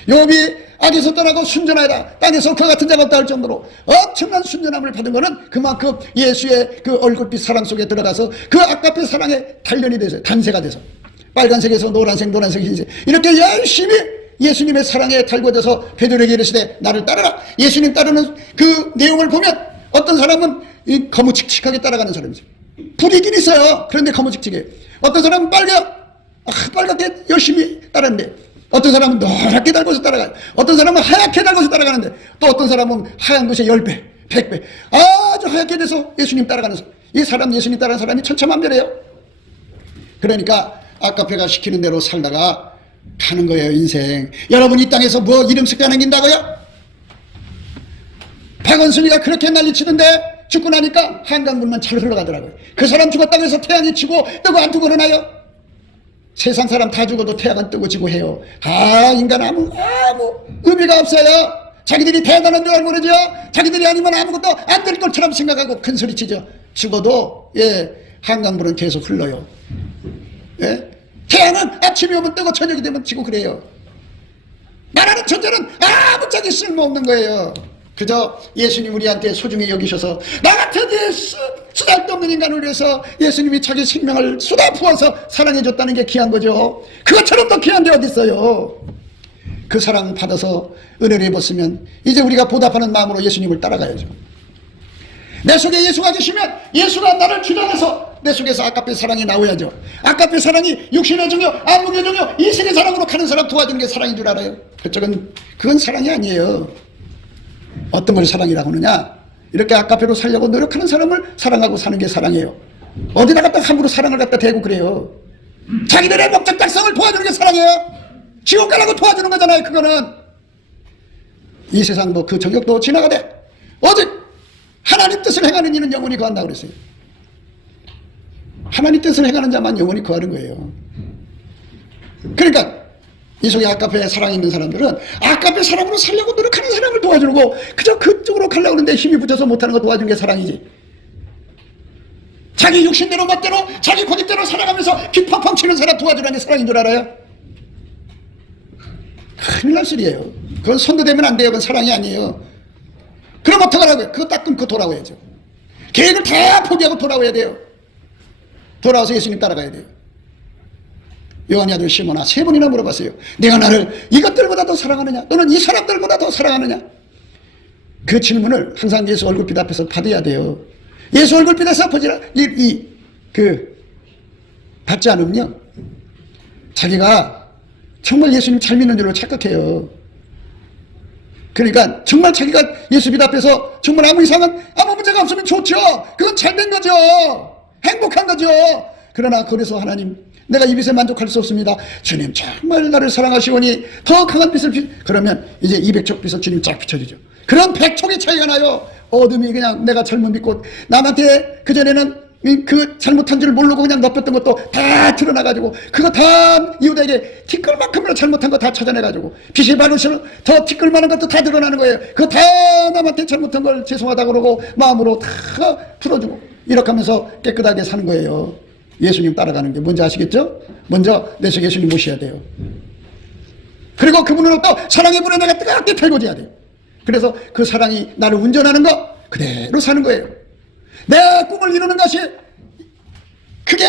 욥이 악에서 떠나고 순전하다, 땅에서 그 같은 자가 없다 할 정도로 엄청난 순전함을 받은 것은 그만큼 예수의 그 얼굴빛 사랑 속에 들어가서 그 아까의 사랑에 단련이 돼서 단세가 돼서 빨간색에서 노란색, 노란색, 흰색 이렇게 열심히 예수님의 사랑에 달궈져서 베드로에게 이르시되 나를 따르라. 예수님 따르는 그 내용을 보면 어떤 사람은 거무칙칙하게 따라가는 사람이죠. 불이긴 있어요. 그런데 거무칙칙해. 어떤 사람은 빨갛게 열심히 따르는데 어떤 사람은 노랗게 달궈서 따라가요. 어떤 사람은 하얗게 달궈서 따라가는데 또 어떤 사람은 하얀 것에 10배, 100배 아주 하얗게 돼서 예수님 따라가는 사람. 이 사람 예수님 따라가는 사람이 천차만별이에요. 그러니까 아까페가 시키는 대로 살다가 가는 거예요. 인생. 여러분 이 땅에서 뭐 이름 습관 남긴다고요? 박원순이가 그렇게 난리치던데 죽고 나니까 한강물만 잘 흘러가더라고요. 그 사람 죽었다고 해서 태양이 치고 뜨고 안 뜨고 그러나요? 세상 사람 다 죽어도 태양은 뜨고 지고 해요. 인간 아무 의미가 없어요. 자기들이 대단한 줄 알고 그러죠. 자기들이 아니면 아무것도 안 될 것처럼 생각하고 큰 소리치죠. 죽어도 한강물은 계속 흘러요. 태양은 아침이 오면 뜨고 저녁이 되면 지고 그래요. 나라는 존재는 아무짝에 쓸모없는 거예요. 그저 예수님 우리한테 소중히 여기셔서 나 같은 쓰잘데없는 인간을 위해서 예수님이 자기 생명을 쏟아 부어서 사랑해줬다는 게 귀한 거죠. 그것처럼 더 귀한 게 어디 있어요. 그 사랑 받아서 은혜를 입었으면 이제 우리가 보답하는 마음으로 예수님을 따라가야죠. 내 속에 예수가 계시면 예수가 나를 주장해서 내 속에서 아까페 사랑이 나오야죠. 아까페 사랑이 육신의 종교, 안목의 종교, 이생의 사랑으로 가는 사람 도와주는 게 사랑인 줄 알아요. 그건 사랑이 아니에요. 어떤 걸 사랑이라고 하느냐? 이렇게 아까페로 살려고 노력하는 사람을 사랑하고 사는 게 사랑이에요. 어디다 갖다 함부로 사랑을 갖다 대고 그래요. 자기들의 목적 달성을 도와주는 게 사랑이에요. 지옥 가라고 도와주는 거잖아요. 그거는 이 세상도 그 정욕도 지나가되 오직 하나님 뜻을 행하는 이는 영원히 거한다고 그랬어요. 하나님 뜻을 행하는 자만 영원히 거하는 거예요. 그러니까 이 속에 아까페에 사랑이 있는 사람들은 아까페 사랑으로 살려고 노력하는 사람을 도와주는 거, 그저 그쪽으로 가려고 하는데 힘이 붙여서 못하는 거 도와주는 게 사랑이지. 자기 육신대로 멋대로 자기 고집대로 살아가면서 기파 펑치는 사람 도와주라는 게 사랑인 줄 알아요? 큰일 날 소리예요. 그건 선도되면 안 돼요. 그건 사랑이 아니에요. 그럼 어떡하라고요? 그거 딱 끊고 돌아와야죠. 계획을 다 포기하고 돌아와야 돼요. 돌아와서 예수님 따라가야 돼요. 요한의 아들 시몬아 3번이나 물어봤어요. 내가 나를 이것들보다 더 사랑하느냐? 너는 이 사람들보다 더 사랑하느냐? 그 질문을 항상 예수 얼굴빛 앞에서 받아야 돼요. 예수 얼굴빛에서 받지 않으면요, 자기가 정말 예수님 잘 믿는 줄로 착각해요. 그러니까 정말 자기가 예수 빛 앞에서 정말 아무 문제가 없으면 좋죠. 그건 잘된 거죠. 행복한 거죠. 그러나 그래서 하나님, 내가 이 빛에 만족할 수 없습니다. 주님 정말 나를 사랑하시오니 더 강한 빛을 그러면 이제 200촉 빛을 주님 쫙 비춰주죠. 그런 100촉의 차이가 나요. 어둠이 그냥 내가 잘못 믿고 남한테 그전에는 그 잘못한 줄 모르고 그냥 넘겼던 것도 다 드러나가지고 그거 다 이웃에게 티끌만큼이나 잘못한 거 다 찾아내가지고 빛이 바르시면 더 티끌만한 것도 다 드러나는 거예요. 그거 다 남한테 잘못한 걸 죄송하다고 그러고 마음으로 다 풀어주고 이렇게 하면서 깨끗하게 사는 거예요. 예수님 따라가는 게 뭔지 아시겠죠? 먼저 내 속에 예수님 모셔야 돼요. 그리고 그분을 또 사랑의 불에 내가 뜨겁게 달궈줘야 돼요. 그래서 그 사랑이 나를 운전하는 거 그대로 사는 거예요. 내 꿈을 이루는 것이 그게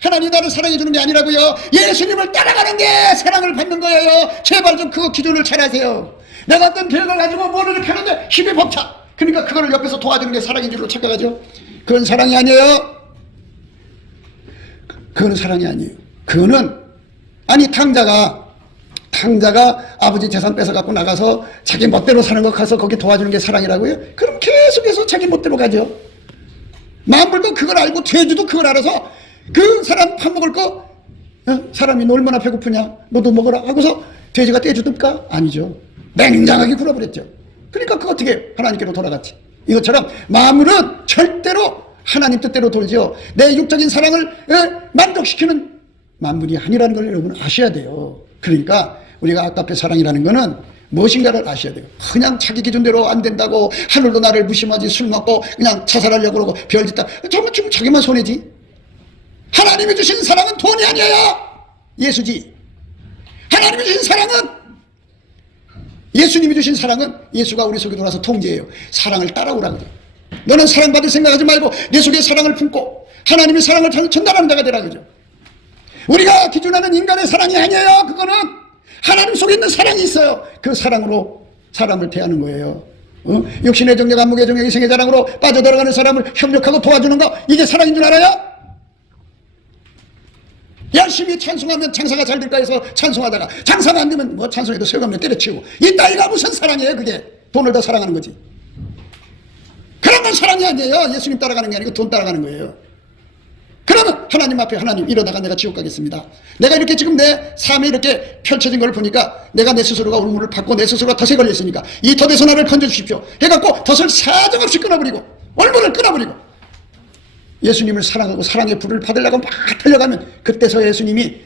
하나님 나를 사랑해 주는 게 아니라고요. 예수님을 따라가는 게 사랑을 받는 거예요. 제발 좀 그거 기준을 잘 하세요. 내가 어떤 계획을 가지고 뭐를 이렇게 하는데 힘이 벅차. 그러니까 그거를 옆에서 도와주는 게 사랑인 줄로 착각하죠. 그건 사랑이 아니에요. 그거는 사랑이 아니에요. 그거는 탕자가 아버지 재산 뺏어갖고 나가서 자기 멋대로 사는 거 가서 거기 도와주는 게 사랑이라고요? 그럼 계속해서 자기 멋대로 가죠. 만물도 그걸 알고 돼지도 그걸 알아서 그 사람 밥 먹을 거 사람이 너 얼마나 배고프냐 너도 먹어라 하고서 돼지가 떼주든가? 아니죠. 냉정하게 굴어버렸죠. 그러니까 그 어떻게 하나님께로 돌아갔지. 이것처럼 만물은 절대로 하나님 뜻대로 돌죠. 내 육적인 사랑을 만족시키는 만물이 아니라는 걸 여러분 아셔야 돼요. 그러니까 우리가 아까페 사랑이라는 거는 무엇인가를 아셔야 돼요. 그냥 자기 기준대로 안 된다고 하늘도 나를 무심하지 술 먹고 그냥 자살하려고 그러고 별짓다. 정말 지금 자기만 손해지. 하나님이 주신 사랑은 돈이 아니에요. 예수지. 하나님이 주신 사랑은 예수님이 주신 사랑은 예수가 우리 속에 들어와서 통제해요. 사랑을 따라오라고. 너는 사랑받을 생각하지 말고 내 속에 사랑을 품고 하나님의 사랑을 전달하는 자가 되라 그죠. 우리가 기준하는 인간의 사랑이 아니에요. 그거는 하나님 속에 있는 사랑이 있어요. 그 사랑으로 사람을 대하는 거예요. 육신의 정력, 안목의 정력, 이생의 자랑으로 빠져들어가는 사람을 협력하고 도와주는 거, 이게 사랑인 줄 알아요? 열심히 찬송하면 장사가 잘 될까 해서 찬송하다가 장사가 안 되면 뭐 찬송해도 소용없네 때려치우고, 이 따위가 무슨 사랑이에요. 그게 돈을 더 사랑하는 거지. 그런 건 사랑이 아니에요. 예수님 따라가는 게 아니고 돈 따라가는 거예요. 그러면 하나님 앞에, 하나님 이러다가 내가 지옥 가겠습니다. 내가 이렇게 지금 내 삶이 이렇게 펼쳐진 걸 보니까 내가 내 스스로가 울음을 받고 내 스스로가 덫에 걸렸으니까 이 덫에서 나를 건져주십시오 해갖고 덫을 사정없이 끊어버리고 얼굴을 끊어버리고 예수님을 사랑하고 사랑의 불을 받으려고 막 달려가면, 그때서 예수님이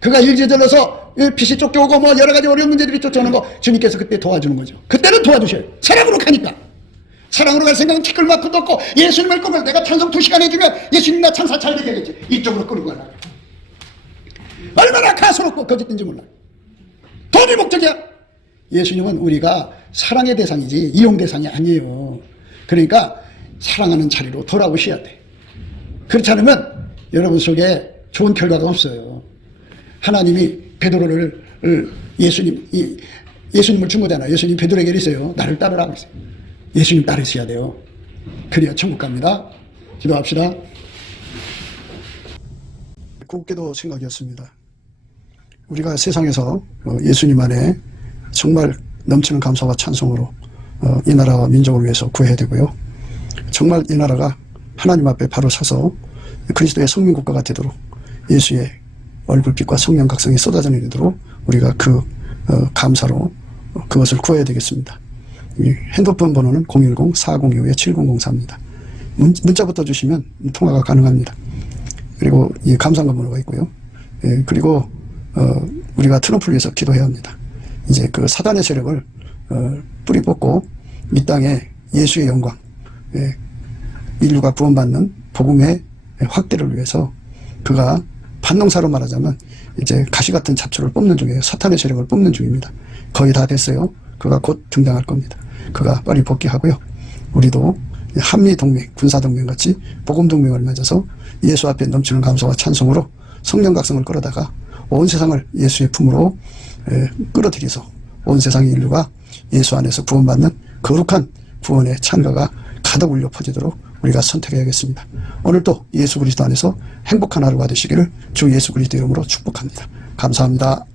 그가 일제절로서 빛이 쫓겨오고 뭐 여러 가지 어려운 문제들이 쫓아오는 거 주님께서 그때 도와주는 거죠. 그때는 도와주셔요. 사랑으로 가니까. 사랑으로 갈 생각은 티끌 마크도 없고 예수님을 끌고 내가 찬송 2시간 해주면 예수님 나 찬사 잘 되게 하겠지. 이쪽으로 끌고 가려고. 얼마나 가소롭고 거짓된지 몰라. 돈이 목적이야. 예수님은 우리가 사랑의 대상이지 이용 대상이 아니에요. 그러니까 사랑하는 자리로 돌아오셔야 돼. 그렇지 않으면 여러분 속에 좋은 결과가 없어요. 하나님이 베드로를 예수님을 준 거잖아요. 예수님 베드로에게 이랬어요. 나를 따르라고 했어요. 예수님 따르셔야 돼요. 그래야 천국 갑니다. 기도합시다. 곱게도 생각이었습니다. 우리가 세상에서 예수님 안에 정말 넘치는 감사와 찬송으로 이 나라와 민족을 위해서 구해야 되고요. 정말 이 나라가 하나님 앞에 바로 서서 그리스도의 성민국가가 되도록 예수의 얼굴빛과 성령 각성이 쏟아져 내리도록 우리가 그 감사로 그것을 구해야 되겠습니다. 핸드폰 번호는 010-4025-7004입니다. 문자부터 주시면 통화가 가능합니다. 그리고 이 감사한금 번호가 있고요. 그리고 우리가 트럼프를 위해서 기도해야 합니다. 이제 그 사단의 세력을 뿌리 뽑고 이 땅에 예수의 영광, 인류가 구원받는 복음의 확대를 위해서 그가 반농사로 말하자면 이제 가시 같은 잡초를 뽑는 중이에요. 사탄의 세력을 뽑는 중입니다. 거의 다 됐어요. 그가 곧 등장할 겁니다. 그가 빨리 복귀하고요. 우리도 한미동맹, 군사동맹 같이 복음동맹을 맺어서 예수 앞에 넘치는 감사와 찬송으로 성령 각성을 끌어다가 온 세상을 예수의 품으로 끌어들여서 온 세상의 인류가 예수 안에서 구원받는 거룩한 구원의 찬가가 가득 울려 퍼지도록 우리가 선택해야겠습니다. 오늘도 예수 그리스도 안에서 행복한 하루가 되시기를 주 예수 그리스도 이름으로 축복합니다. 감사합니다.